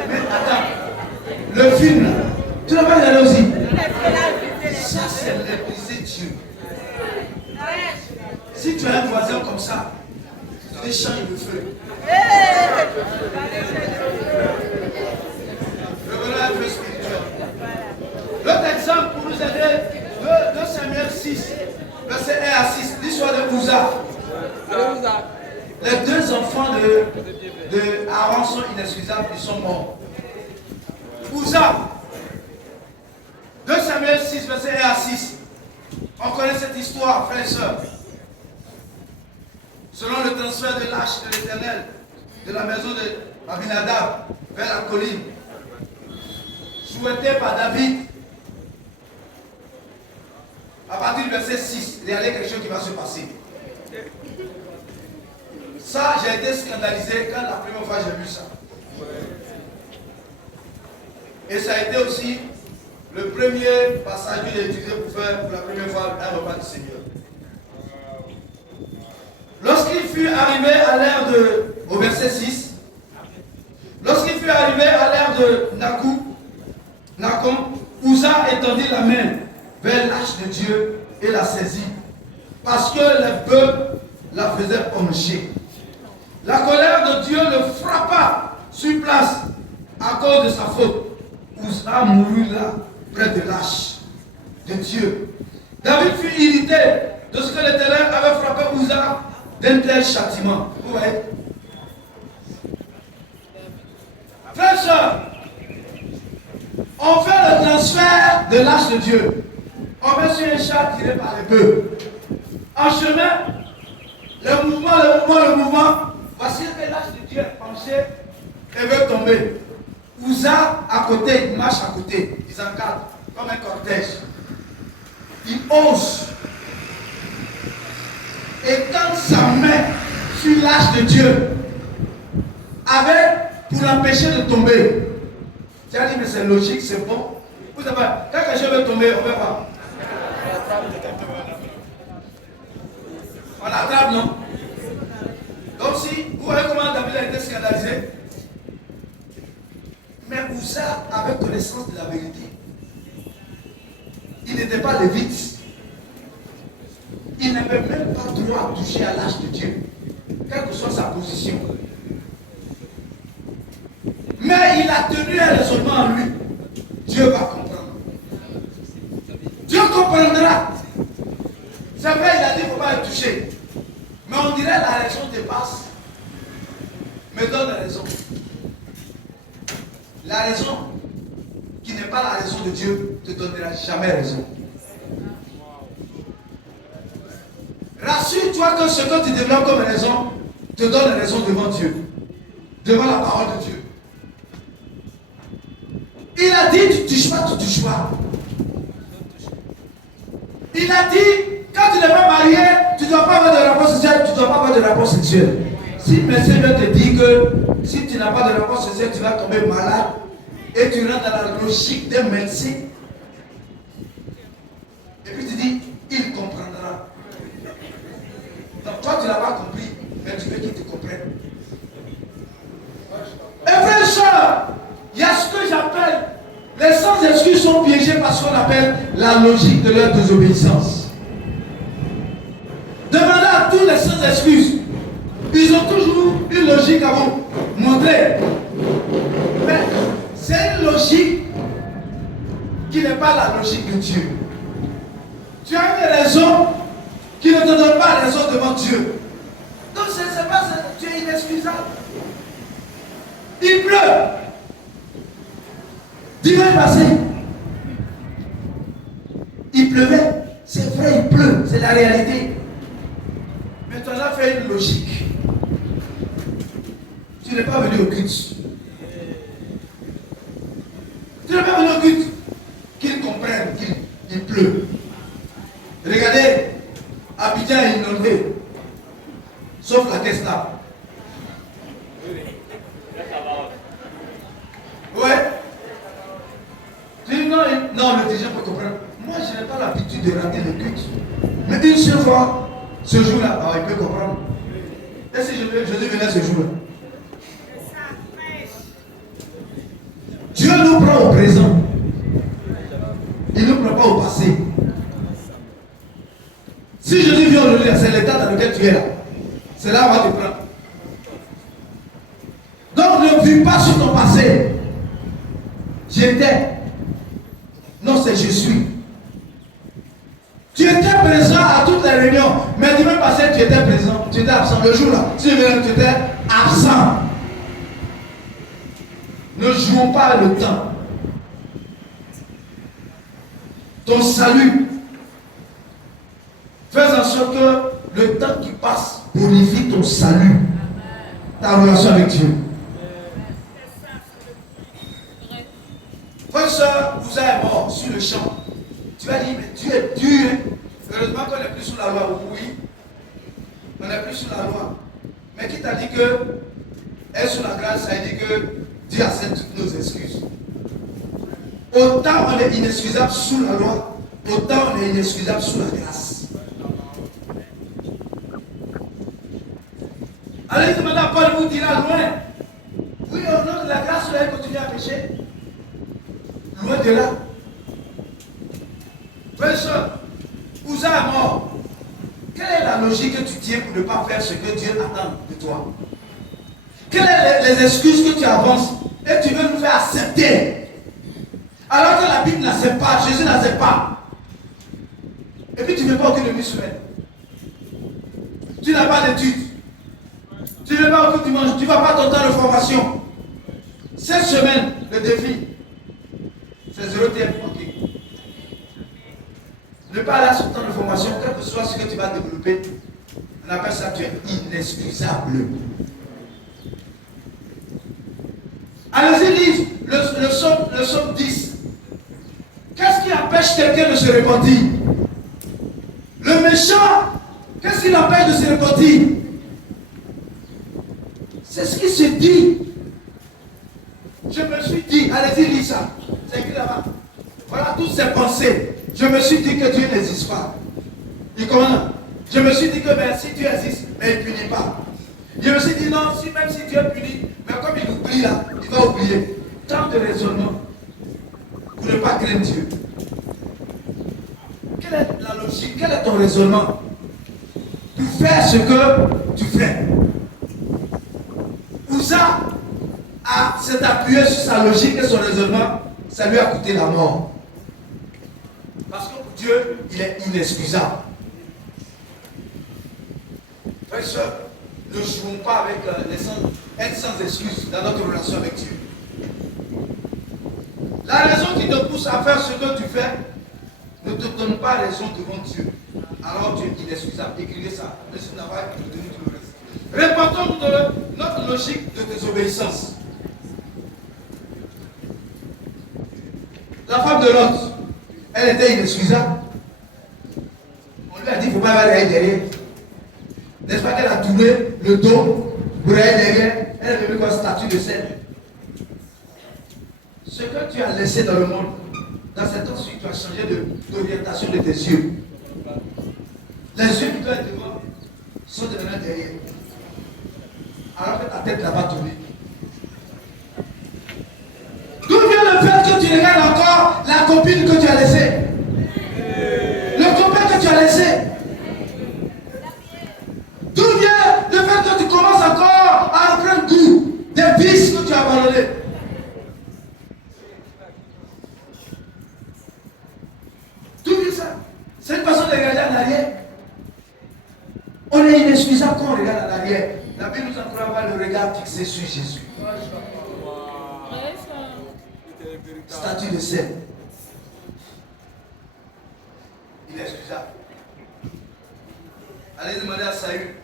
Mais attends, le film là, tu n'as pas regardé aussi? Ça c'est mépriser Dieu. Si tu as un voisin comme ça, tu échanges le feu. Revenons à un feu spirituel. L'autre exemple pour nous aider, 2 Samuel 6, verset 1 à 6, l'histoire de Uza. Les 2 enfants de Aaron sont inexcusables, ils sont morts. Uza, 2 Samuel 6, verset 1 à 6. On connaît cette histoire, frères et sœurs. Selon le transfert de l'arche de l'Éternel de la maison de Abinadab vers la colline, souhaité par David, à partir du verset 6, il y a quelque chose qui va se passer. Ça, j'ai été scandalisé quand la première fois j'ai vu ça. Et ça a été aussi le premier passage qu'il a utilisé pour faire pour la première fois un repas du Seigneur. Lorsqu'il fut arrivé à l'ère de, au verset 6, lorsqu'il fut arrivé à l'ère de Nacon, Uza étendit la main vers l'arche de Dieu et la saisit. parce que les bœufs la faisaient manger. La colère de Dieu le frappa sur place à cause de sa faute. Uza mourut là, près de l'arche de Dieu. David fut irrité de ce que l'Éternel avait frappé Uza d'un tel châtiment. Vous voyez? Frères et sœurs, on fait le transfert de l'arche de Dieu. On met sur un char tiré par les bœufs. En chemin, le mouvement. Voici que l'arche de Dieu est penchée et veut tomber. Uza à côté, il marche à côté. Ils encadrent comme un cortège. Il ose. Et quand sa main sur l'arche de Dieu, avec pour l'empêcher de tomber, tu as dit, mais c'est logique, c'est bon. Vous savez, quand quelque chose veut tomber, on ne veut pas. On l'attrape, non? Donc si, vous voyez comment David a été scandalisé. Mais Uza avait connaissance de la vérité. Il n'était pas lévite. Il n'avait même pas droit à toucher à l'arche de Dieu, quelle que soit sa position. Mais il a tenu un raisonnement en lui. Dieu va comprendre. Dieu comprendra. C'est vrai, il a dit qu'il ne faut pas le toucher. Mais on dirait la raison dépasse. Me donne raison. La raison qui n'est pas la raison de Dieu ne te donnera jamais raison. Rassure-toi que ce que tu développes comme raison te donne raison devant Dieu, devant la parole de Dieu. Il a dit, tu touches pas, tu touches pas. Il a dit, quand tu n'es pas marié, tu ne dois pas avoir de rapport sexuel, tu ne dois pas avoir de rapport sexuel. Si le médecin te dit que si tu n'as pas de rapport sexuel, tu vas tomber malade et tu rentres dans la logique d'un médecin, et puis tu dis, il comprendra. Donc toi, tu ne l'as pas compris, mais tu veux qu'il te comprenne. Et frère et soeur, il y a ce que j'appelle, les sans-excuses sont piégés par ce qu'on appelle la logique de leur désobéissance. Demandez à tous les sans-excuses. Ils ont toujours une logique à vous montrer. Mais c'est une logique qui n'est pas la logique de Dieu. Tu as une raison qui ne te donne pas raison devant Dieu. Donc c'est pas ça, tu es inexcusable. Il pleut. Dimanche passé, il pleuvait. C'est vrai, il pleut, c'est la réalité. Mais tu en as fait une logique. Tu n'es pas venu au culte. Tu n'es pas venu au culte. Qu'ils comprennent qu'il pleut. Regardez, Abidjan est inondé. Sauf la caisse là. Ouais. Tu dis non, le dirigeant peut comprendre. Moi, je n'ai pas l'habitude de rater le culte. Mais une seule fois, ce jour-là, il peut comprendre. Et si Jésus venait ce jour-là? Dieu nous prend au présent. Il ne nous prend pas au passé. Si Jésus vient aujourd'hui, c'est l'état dans lequel tu es là. C'est là où on va te prendre. Donc ne vis pas sur ton passé. J'étais. Non, c'est je suis. Tu étais présent à toutes les réunions, mais dimanche passé, tu étais présent, tu étais absent. Le jour-là, tu étais absent. Ne jouons pas le temps. Ton salut. Fais en sorte que le temps qui passe bonifie ton salut, ta relation avec Dieu. Frère, soeur, vous êtes mort sur le champ. Tu vas dire, mais Dieu est dur. Heureusement qu'on n'est plus sous la loi. Oui, on n'est plus sous la loi. Mais qui t'a dit que est sous la grâce, ça veut dire que Dieu accepte toutes nos excuses. Autant on est inexcusable sous la loi, autant on est inexcusable sous la grâce. Allez demander à Paul, vous dira loin. Oui, au nom de la grâce, vous allez continuer à pécher. Loin de là. Frère, Uza est mort. Quelle est la logique que tu tiens pour ne pas faire ce que Dieu attend de toi? Quelles sont les excuses que tu avances et tu veux nous faire accepter? Alors que la Bible n'accepte pas, Jésus n'accepte pas. Et puis tu ne veux pas aucune musulmane. Tu n'as pas d'études. Tu ne veux pas aucun dimanche. Tu ne vas pas ton temps de formation. Cette semaine, le défi, c'est 0 TF. Ne pas aller à ce temps de formation, quel que soit ce que tu vas développer, on appelle ça que tu es inexcusable. Allez-y, lire le psaume 10. Qu'est-ce qui empêche quelqu'un de se repentir? Le méchant, qu'est-ce qui l'empêche de se repentir? C'est ce qui se dit. Je me suis dit, allez-y, lis ça. C'est écrit là-bas. Voilà toutes ces pensées. Je me suis dit que Dieu n'existe pas. Il connaît. Je me suis dit que ben, si Dieu existe, mais il ne punit pas. Je me suis dit non, même si Dieu punit, mais comme il oublie là, il va oublier. Tant de raisonnements pour ne pas craindre Dieu. Quelle est la logique? Quel est ton raisonnement pour faire ce que tu fais? Ouza s'est appuyé sur sa logique et son raisonnement, ça lui a coûté la mort. Parce que pour Dieu, il est inexcusable. Frères et sœurs, ne jouons pas avec être sans excuse dans notre relation avec Dieu. La raison qui te pousse à faire ce que tu fais ne te donne pas raison devant Dieu. Alors tu es inexcusable. Écrivez ça. Laissez nous n'avoir retenu tout le reste. Répondons de notre logique de désobéissance. La femme de Lot, elle était inexcusable. On lui a dit, il ne faut pas avoir derrière. N'est-ce pas qu'elle a tourné le dos pour aller derrière? Elle est venue comme statue de sel. Ce que tu as laissé dans le monde, dans cet temps-ci, tu as changé d'orientation de tes yeux. Les yeux qui doivent être devant sont devenus derrière. Alors que ta tête n'a pas tourné. D'où vient le fait que tu regardes encore la copine que tu as laissée? Le copain que tu as laissé? D'où vient le fait que tu commences encore à reprendre goût des vices que tu as abandonnés? D'où vient ça? C'est une façon de regarder en arrière. On est inexcusable quand on regarde en arrière. La Bible nous encourage à avoir le regard fixé sur Jésus. Statue de sel. Inexcusable. Allez demander à Saül,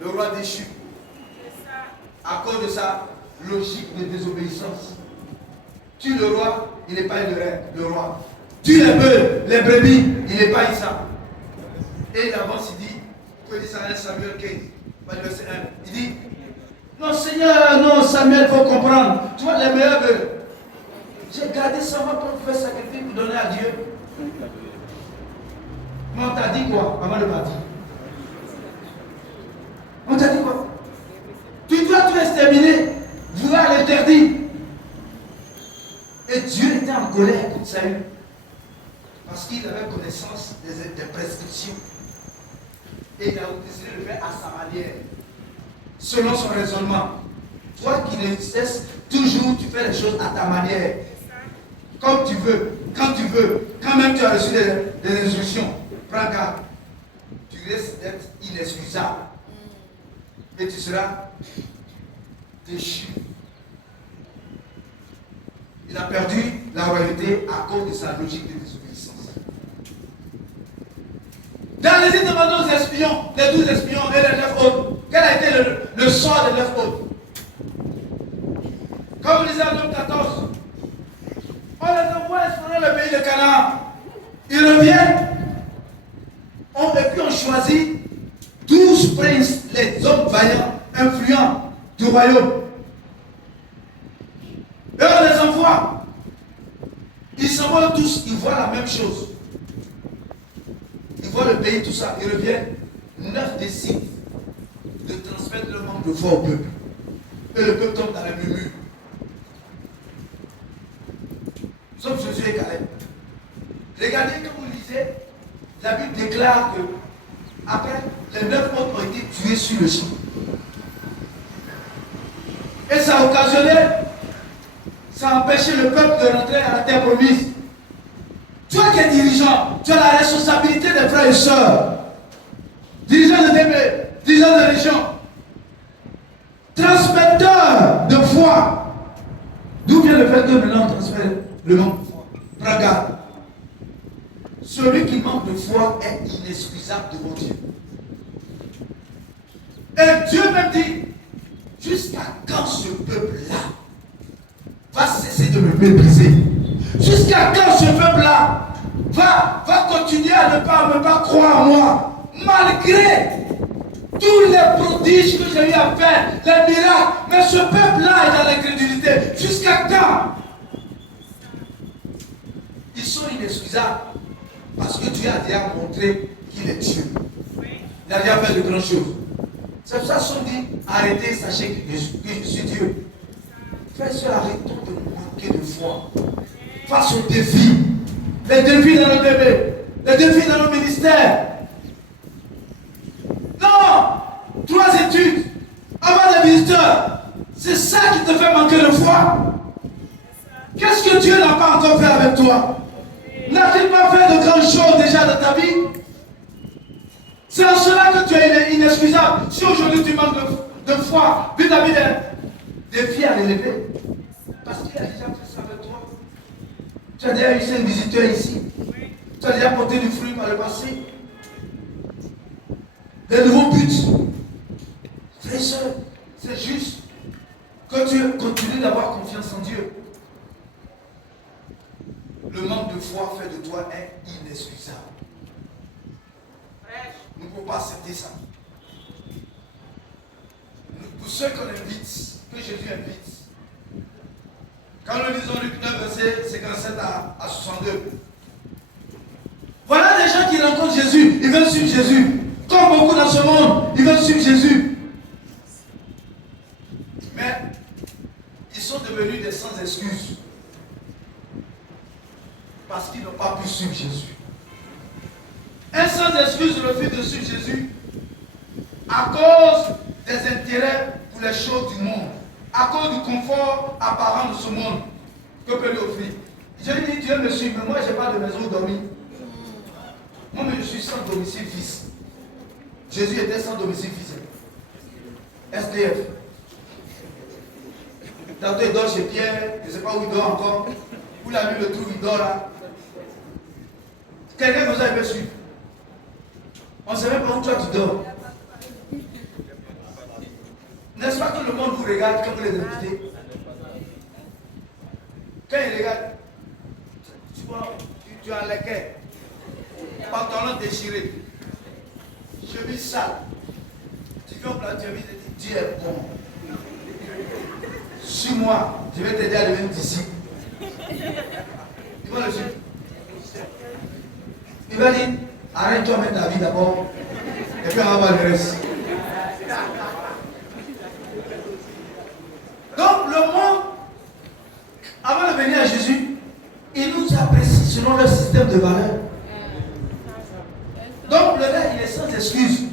le roi déchu, à cause de sa logique de désobéissance. Tue le roi, il n'est pas le roi. Tue les bœufs, les brebis, il n'est pas ça. Et il avance, il dit, que dit Samuel 15, verset 1, il dit, non Seigneur, non Samuel, il faut comprendre, tu vois les meilleurs bœufs. J'ai gardé ça pour faire sacrifice pour donner à Dieu. Mais on t'a dit quoi avant de partir? On t'a dit quoi? Tu dois tout exterminer, vouloir l'interdire. Et Dieu était en colère contre Saül. Parce qu'il avait connaissance des prescriptions. Et il a décidé de le faire à sa manière. Selon son raisonnement. Toi qui ne cesses, toujours tu fais les choses à ta manière. Comme tu veux, quand tu veux. Quand même tu as reçu des instructions. Prends garde. Tu risques d'être inexcusable. Et tu seras déchu. Il a perdu la royauté à cause de sa logique de désobéissance. Dans les îles demandons aux espions, les 12 espions et les 9 autres, quel a été le sort des 9 autres? Comme vous lisez en Nombre 14, on les envoie explorer le pays de Canaan. Ils reviennent. Et puis on choisit 12 princes, les hommes vaillants, influents du royaume. Et on les envoie. Ils s'en vont tous, ils voient la même chose. Ils voient le pays, tout ça. Ils reviennent. 9 décident de transmettre le manque de foi au peuple. Et le peuple tombe dans les murmures. Sauf Josué et Caleb. Regardez quand vous lisez la Bible déclare que après, les 9 autres ont été tués sur le champ. Et ça a occasionné, ça a empêché le peuple de rentrer à la terre promise. Toi qui es dirigeant, tu as la responsabilité des frères et sœurs, dirigeants de DB, dirigeants de région, transmetteur de foi. D'où vient le fait que maintenant on transfère le manque de foi? Prends garde. Celui qui manque de foi est inexcusable devant Dieu. Et Dieu même dit, jusqu'à quand ce peuple-là va cesser de me mépriser? Jusqu'à quand ce peuple-là va continuer à ne pas croire en moi, malgré tous les prodiges que j'ai eu à faire, les miracles? Mais ce peuple-là est dans l'incrédulité. Jusqu'à quand? Ils sont inexcusables parce que Dieu a déjà montré qu'il est Dieu. Il a déjà fait de grandes choses. C'est pour ça qu'ils sont dit, arrêtez, sachez que je suis Dieu. Frères et sœurs, arrêtons de manquer de foi face aux défis. Les défis dans nos bébés, les défis dans nos ministères. Non! 3 études, avoir des visiteurs, c'est ça qui te fait manquer de foi. Qu'est-ce que Dieu n'a pas encore fait avec toi? N'a-t-il pas fait de grandes choses déjà dans ta vie? C'est en cela que tu es inexcusable. Si aujourd'hui tu manques de foi vis-à-vis des défis à relever, parce qu'il a déjà fait ça avec toi. Tu as déjà eu 5 visiteurs ici. Tu as déjà porté du fruit par le passé. Des nouveaux buts. Frères et sœurs, c'est juste que tu continues d'avoir confiance en Dieu. Le manque de foi fait de toi est inexcusable. Nous ne pouvons pas accepter ça. Pour ceux qu'on invite, que Jésus invite, quand nous lisons Luc 9, verset 57 à 62, voilà des gens qui rencontrent Jésus, ils veulent suivre Jésus. Comme beaucoup dans ce monde, ils veulent suivre Jésus. Mais ils sont devenus des sans excuses. Parce qu'ils n'ont pas pu suivre Jésus. Un sans excuse refuse de suivre Jésus à cause des intérêts pour les choses du monde, à cause du confort apparent de ce monde que peut lui offrir. Je lui dis, Dieu me suit, mais moi je n'ai pas de maison où dormir. Moi je suis sans domicile fixe. Jésus était sans domicile fixe. SDF. Tantôt il dort chez Pierre, je ne sais pas où il dort encore. Où la nuit le trouve, il dort là. Quelqu'un vous a peut suivre. On ne sait même pas où toi tu dors. N'est-ce pas que le monde vous regarde quand vous les invitez? Quand il regarde, tu vois, tu as les quais, pantalon déchiré, chemise sale. Tu viens au plat, tu as dit, Dieu est bon. Suis-moi, je vais t'aider à devenir disciple. Il va le suivre. Il va dire, arrête-toi, mets ta vie d'abord, et puis on va voir le reste. Donc le monde, avant de venir à Jésus, il nous apprécie selon leur système de valeurs. Donc le gars, il est sans excuse,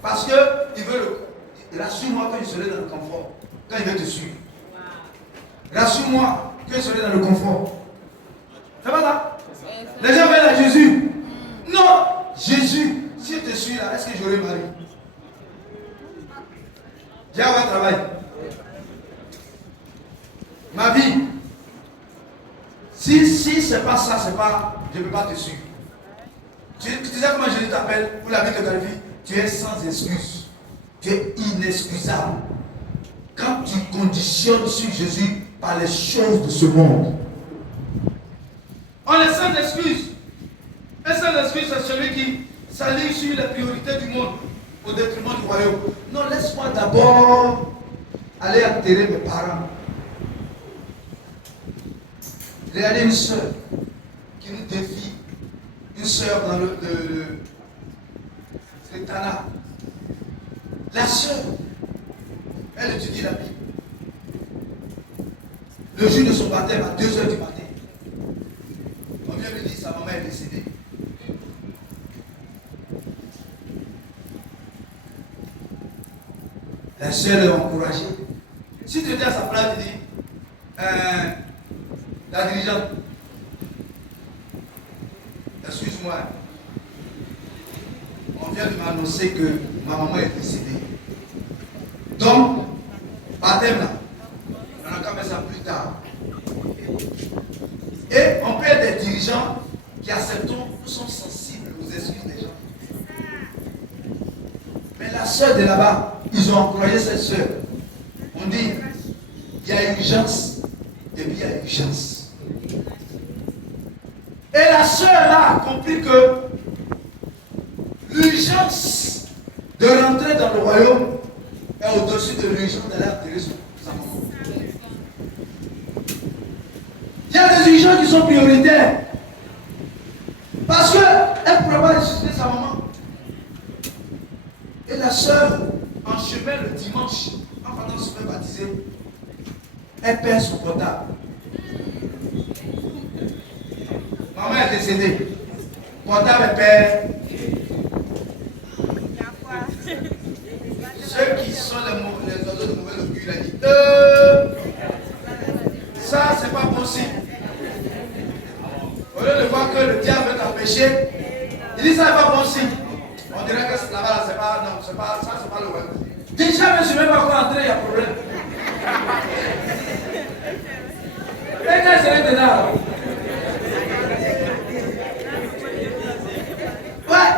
parce qu'il veut rassure-moi quand je serai dans le confort, quand il veut te suivre. Rassure-moi que je serai dans le confort. Ça va là? Les gens viennent à Jésus. Non, Jésus, si je te suis là, est-ce que j'aurai mari? J'ai un travail. Ma vie. Si c'est pas ça, c'est pas, je ne peux pas te suivre. Tu sais comment Jésus t'appelle pour la vie de ta vie? Tu es sans excuse. Tu es inexcusable. Quand tu conditionnes sur Jésus par les choses de ce monde. On est sans excuse. Un sans excuse, c'est celui qui s'aligne sur les priorités du monde au détriment du royaume. Non, laisse-moi d'abord aller enterrer mes parents. Regardez une soeur qui nous défie. Une soeur dans le Tana. La soeur, elle étudie la Bible. Le jour de son baptême, à 2h du matin, on vient lui dire sa maman est décédée. La sœur est encouragée. Si tu étais à sa place, tu dis, la dirigeante, excuse-moi, on vient de m'annoncer que ma maman est décédée. Donc, baptême là, on a qu'à mettre ça plus tard. Et on peut être des dirigeants qui acceptons, nous sommes sensibles aux excuses des gens. Mais la sœur de là-bas, ils ont encouragé cette sœur. On dit, il y a urgence, et puis il y a urgence. Et la sœur là a compris que l'urgence de rentrer dans le royaume est au-dessus de l'urgence d'aller atterrir sur sa maman. Il y a des urgences qui sont prioritaires. Parce qu'elle pourra pas ressusciter sa maman. Et la sœur, en chemin le dimanche, en pendant se faire baptiser, elle perd son portable. Maman est décédée. Portable, elle perd. Ceux qui sont les oiseaux de mauvais augure, ils disent ça, c'est pas possible. Au lieu de voir que le diable veut t'empêcher, il dit ça n'est pas possible. On dirait que là-bas, c'est pas, non, c'est pas, ça, c'est pas le web. Déjà, je ne suis même pas encore entré, il y a problème. Et qu'est-ce que c'est dedans? Ouais.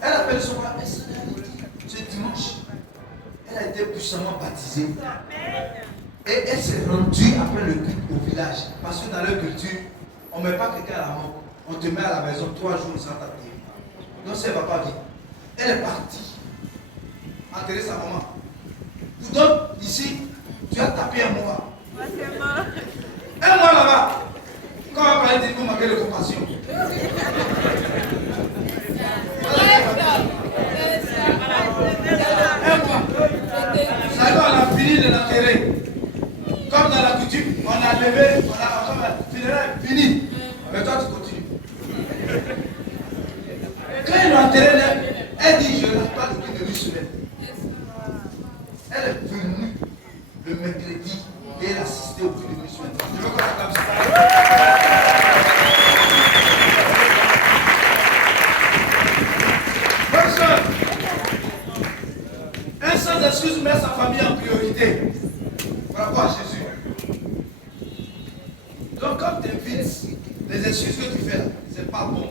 Elle appelle son frère. Ce dimanche, elle a été puissamment baptisée. Et elle s'est rendue après le culte au village. Parce que dans leur culture, on ne met pas quelqu'un à la mort. On te met à la maison 3 jours sans t'appeler. Donc si elle ne va pas vivre. Elle est partie. Enterrer sa maman. Pour d'autres, ici, tu as tapé un mois. Un mois là-bas. Quand on va parler de vous, manquer de compassion. Un mois. Ça y est, on a fini de l'enterrer. Comme dans la coutume, on a levé, on a funérailles fini. Mais toi, tu continues. Quand ils l'ont enterré, elle dit, je n'ai pas de culte de lui semaine. Elle est venue le mercredi et elle assistait au culte de lui semaine. Je veux qu'on acclame ça. Un sans excuse met sa famille en priorité par rapport à Jésus. Donc quand tu évites les excuses que tu fais là, c'est pas bon.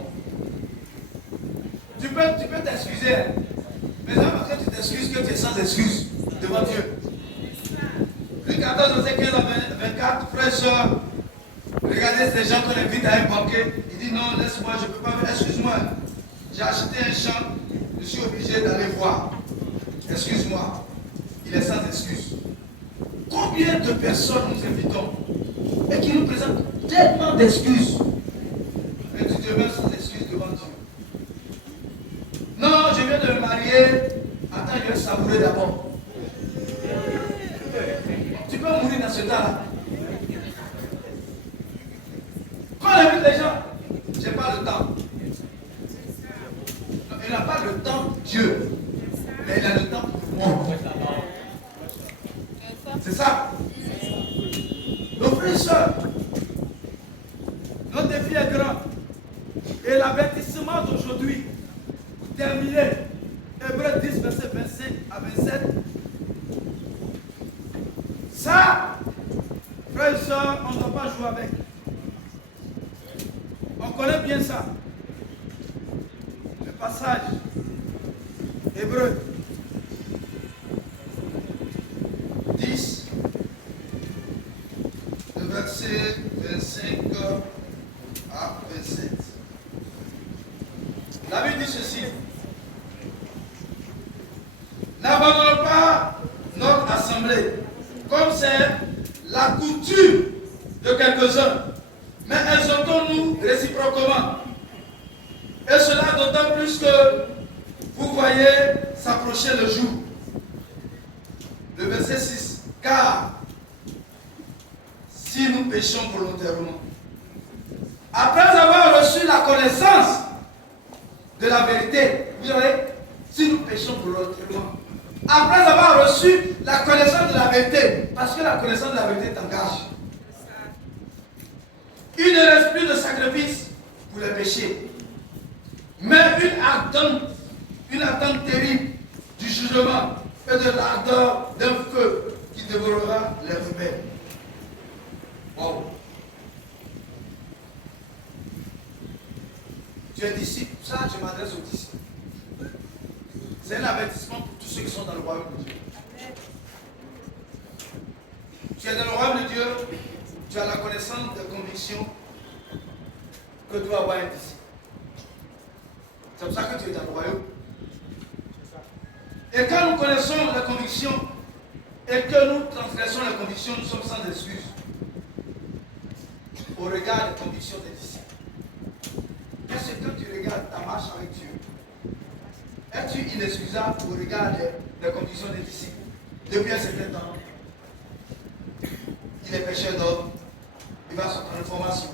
Tu peux t'excuser, mais là parce que tu t'excuses que tu es sans excuse devant Dieu. Luc 14, verset 15 à 24, frères et sœurs, regardez ces gens qu'on invite à un banquet. Il dit non, laisse-moi, je ne peux pas, excuse-moi. J'ai acheté un champ, je suis obligé d'aller voir. Excuse-moi, il est sans excuse. Combien de personnes nous invitons et qui nous présentent tellement d'excuses, mais tu demeures sans excuse devant Dieu. Non, je viens de me marier, attends, je vais savourer d'abord. Tu peux mourir dans ce temps-là. Quand on invite les gens, je n'ai pas le temps. Non, il n'a pas le temps, Dieu, mais il a le temps pour moi. C'est ça. Nos frères et sœurs, notre défi est grand. Et l'avertissement d'aujourd'hui, pour terminer, Hébreux 10, verset 25 à 27. Ça, frères et sœurs, on ne doit pas jouer avec. On connaît bien ça. Le passage, Hébreux 10, le verset 25 à 27. La Bible dit ceci. N'abandonnons pas notre assemblée, comme c'est la coutume de quelques-uns, mais exhortons-nous réciproquement. Et cela d'autant plus que vous voyez s'approcher le jour. Le verset 6. Car si nous péchons volontairement, après avoir reçu la connaissance de la vérité, vous savez, si nous péchons volontairement, après avoir reçu la connaissance de la vérité, parce que la connaissance de la vérité t'engage. Il ne reste plus de sacrifice pour les péchés, mais une attente terrible du jugement et de l'ardeur d'un feu qui dévorera les rebelles. Wow. Tu es disciple, ça je m'adresse aux disciples. C'est un avertissement pour tous ceux qui sont dans le royaume de Dieu. Tu es dans le royaume de Dieu, tu as la connaissance des convictions que doit avoir un disciple. C'est pour ça que tu es dans le royaume. Et quand nous connaissons les convictions et que nous transgressons les convictions, nous sommes sans excuse au regard des convictions des disciples. Est-ce que tu regardes ta marche avec Dieu? Es-tu inexcusable au regard des convictions des disciples? Depuis un certain temps, il est pécheur d'homme, il va à son transformation,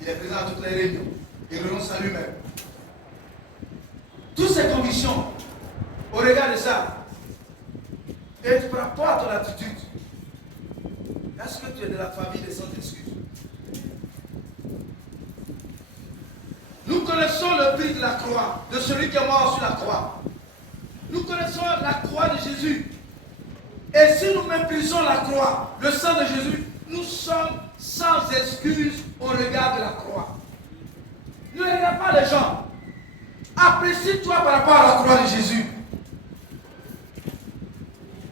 il est présent à toutes les réunions, il renonce à lui-même. Toutes ces convictions, au regard de ça, et par rapport à ton attitude, est-ce que tu es de la famille des sans excuses? Nous connaissons le prix de la croix, de celui qui est mort sur la croix. Nous connaissons la croix de Jésus. Et si nous méprisons la croix, le sang de Jésus, nous sommes sans excuse au regard de la croix. Ne regarde pas les gens. Apprécie-toi par rapport à la croix de Jésus.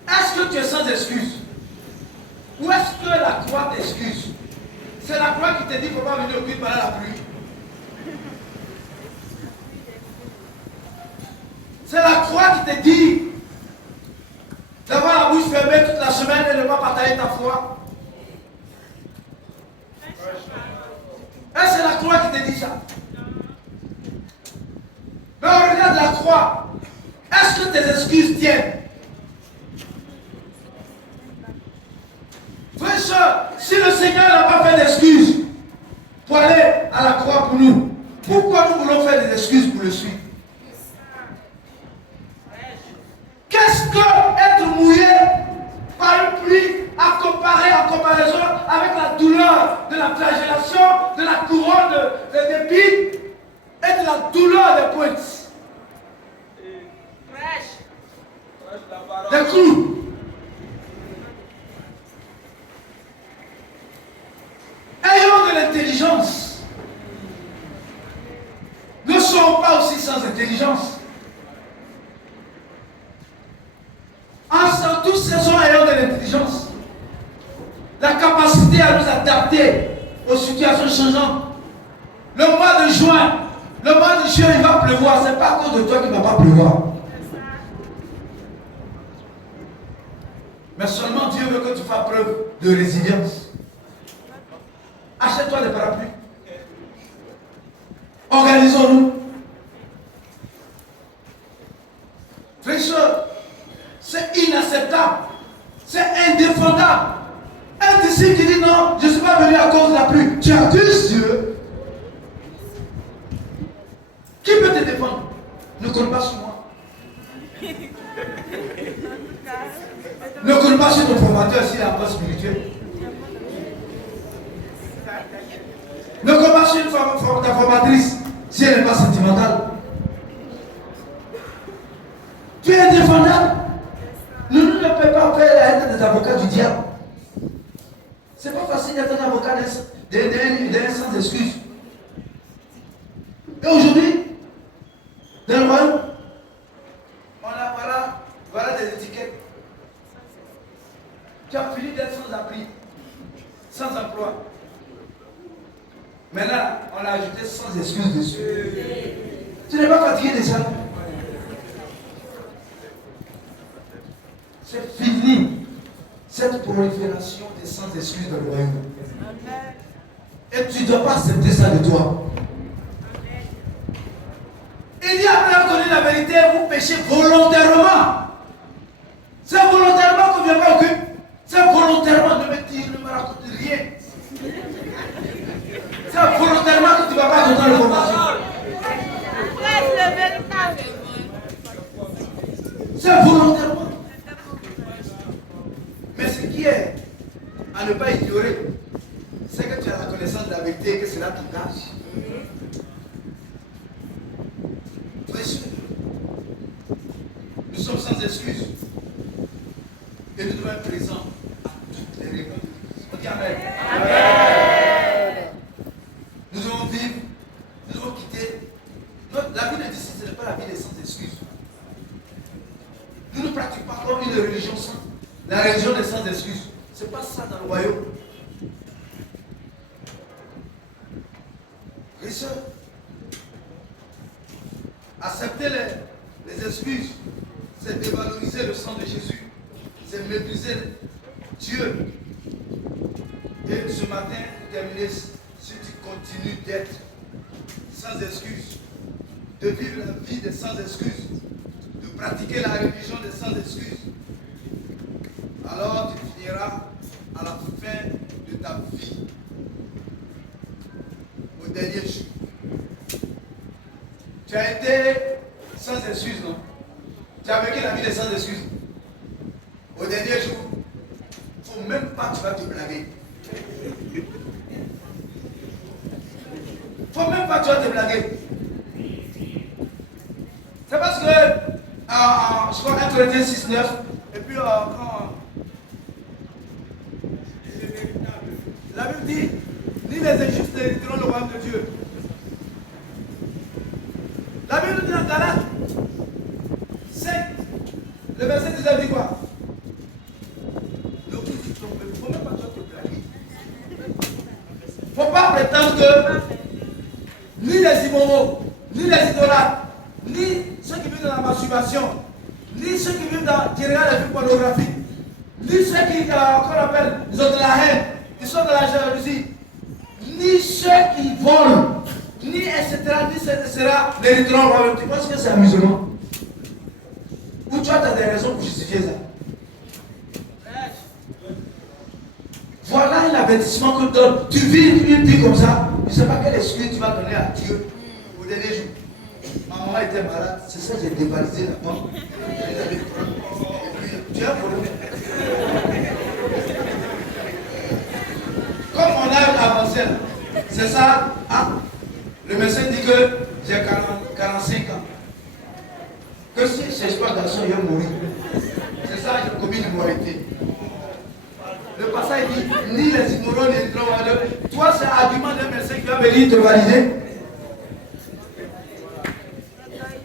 Est-ce que tu es sans excuse? Ou est-ce que la croix t'excuse? C'est la croix qui te dit qu'il ne faut pas venir au culte pendant la pluie. C'est la croix qui te dit d'avoir la bouche fermée toute la semaine et de ne pas partager ta foi. Et c'est la croix qui te dit ça. Mais on regarde la croix. Est-ce que tes excuses tiennent? Frère et soeur, si le Seigneur n'a pas fait d'excuses pour aller à la croix pour nous, pourquoi nous voulons faire des excuses pour le suivre? Qu'est-ce que être mouillé par une pluie en comparaison avec la douleur de la flagellation, de la couronne d'épines et de la douleur des pointes, des clous? Ayons de l'intelligence. Ne soyons pas aussi sans intelligence. En tous saisons, ayons de l'intelligence. La capacité à nous adapter aux situations changeantes. Le mois de juin, le mois de juin, il va pleuvoir. Ce n'est pas à cause de toi qu'il ne va pas pleuvoir. Mais seulement Dieu veut que tu fasses preuve de résilience. Achète-toi des parapluies. Organisons-nous. Frères et sœurs, c'est inacceptable. C'est indéfendable. Un disciple qui dit non, je ne suis pas venu à cause de la pluie. Tu accuses Dieu. Qui peut te défendre? Ne compte pas sur moi. Ne compte pas sur ton formateur s'il est encore spirituel. Ne compte pas sur ta formatrice si elle n'est pas sentimentale. Tu es indéfendable. Nous ne pouvons pas faire être des avocats du diable. C'est pas facile d'être un avocat d'un sans excuse. Et aujourd'hui, dans le royaume, on a voilà des étiquettes. Tu as fini d'être sans abri, sans emploi. Maintenant, on a ajouté sans excuse dessus. Tu n'es pas fatigué de ça? C'est fini, cette prolifération des sans excuses dans le royaume. Et tu ne dois pas accepter ça de toi. Il dit après avoir connu la vérité, vous péchez volontairement. C'est volontairement qu'on ne vient pas au culte. C'est volontairement de me dire, ne me raconte rien. C'est volontairement que tu ne vas pas donner l'information. C'est volontairement. sans excuse. Et nous devons être présents à toutes les réunions de l'Église. On dit Amen. Amen. Nous devons vivre, nous devons quitter. La vie de disciple, ce n'est pas la vie des sans excuses. Nous ne pratiquons pas comme une religion sans. La religion des sans excuses. Ce n'est pas ça dans le royaume. Et sœurs, accepter les excuses, c'est dévaloriser le sang de Jésus, c'est mépriser Dieu. Et ce matin, pour terminer, si tu continues d'être sans excuses, de vivre la vie des sans excuses, de pratiquer la religion des sans excuses, alors tu finiras à la fin de ta vie, au dernier jour. Tu as été sans excuses, non? Tu as vécu la vie des sans excuses. Au dernier jour, il ne faut même pas que tu vas te blaguer. Il ne faut même pas que tu vas te blaguer. C'est parce que, je crois 1 Corinthiens 6, 9, et puis quand la Bible dit, ni les injustes n'hériteront le royaume de Dieu. La Bible nous dit en Galates 5, le verset 19 dit quoi? Le coup dit tomber, il ne faut même pas te blaguer. Il ne faut pas prétendre que ni les immoraux, ni les idolâtres, ni ceux qui vivent dans la masturbation, ni ceux qui vivent qui regardent les films pornographiques, ni ceux qui, qu'on appelle, ils ont de la haine, ils sont de la jalousie, ni ceux qui volent, ni etc., ni etc., n'hériteront le royaume. Tu penses que c'est amusement? Ou tu as des raisons pour justifier ça? Voilà l'avertissement que tu donnes. Tu vis une vie comme ça, tu ne sais pas quelle excuse tu vas donner à Dieu au dernier jour. Ma maman était malade, c'est ça que j'ai dévalisé d'abord. Tu as un problème. Comme on a avancé là, c'est ça, hein? Le médecin dit que j'ai 45 ans. Que si je ne cherche pas garçon, il va mourir. C'est ça, j'ai commis une immoralité. Le passage dit, ni les immoraux, ni les droits. Toi, c'est l'argument d'un médecin qui va venir te valider.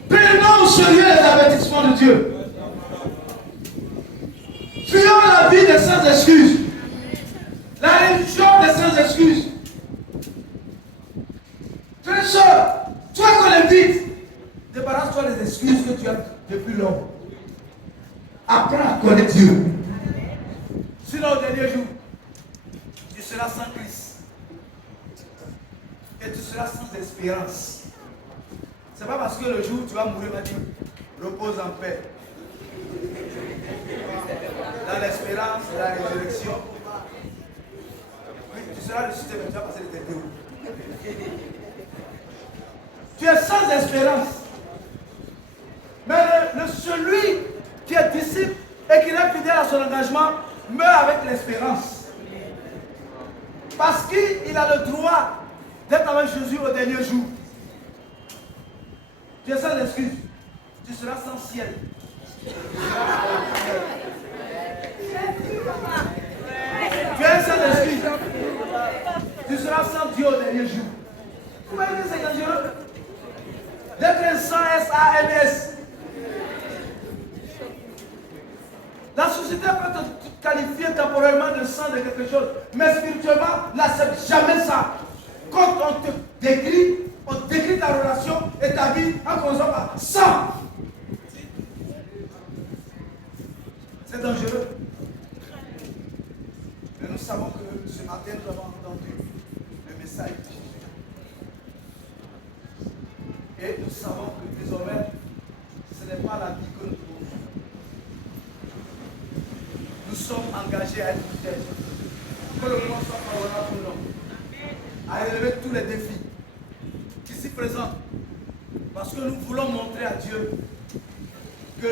Prenons au sérieux les avertissements de Dieu. Fuyons la vie des sans excuses. La religion des sans excuses. Frère, soeur, toi qu'on invite, débarrasse-toi des excuses que tu as depuis longtemps. Apprends à connaître Dieu. Sinon, au dernier jour, tu seras sans Christ. Et tu seras sans espérance. Ce n'est pas parce que le jour où tu vas mourir, va dire, repose en paix. Dans l'espérance, la résurrection, oui, tu seras ressuscité, mais tu vas passer l'éternité où? Tu es sans espérance. Mais celui qui est disciple et qui est fidèle à son engagement meurt avec l'espérance. Parce qu'il a le droit d'être avec Jésus au dernier jour. Tu es sans excuse. Tu seras sans ciel. Tu es sans excuse. Tu seras sans Dieu au dernier jour. Vous voyez que c'est dangereux? D'être un sans S-A-N-S. La société peut te qualifier temporairement de sang de quelque chose, mais spirituellement, n'accepte jamais ça. Quand on te décrit, ta relation et ta vie en commençant par sang. C'est dangereux. Mais nous savons que ce matin, nous avons entendu le message de Jésus. Et nous savons que désormais, ce n'est pas la vie que nous pouvons. Nous sommes engagés à être fidèles. Que le monde soit favorable pour nous. À relever tous les défis qui s'y présentent. Parce que nous voulons montrer à Dieu que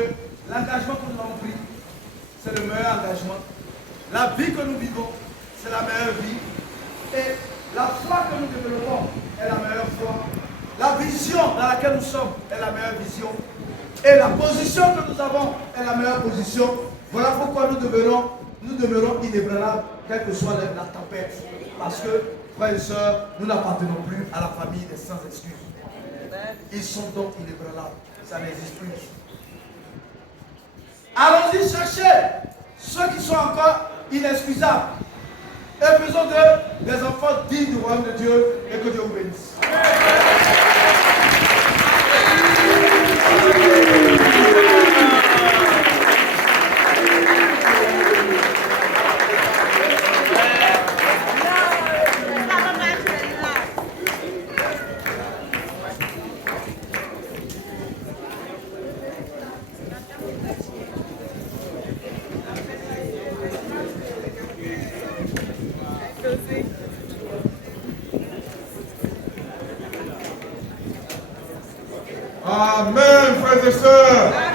l'engagement que nous avons pris, c'est le meilleur engagement. La vie que nous vivons, c'est la meilleure vie. Et la foi que nous développons est la meilleure foi. La vision dans laquelle nous sommes est la meilleure vision. Et la position que nous avons est la meilleure position. Voilà pourquoi nous demeurons inébranlables, quelle que soit la tempête. Parce que, frères et sœurs, nous n'appartenons plus à la famille des sans excuses. Ils sont donc inébranlables. Ça n'existe plus. Allons-y chercher ceux qui sont encore inexcusables. Et faisons d'eux des enfants dignes du royaume de Dieu. Et que Dieu vous bénisse. Amen, frères et sœurs.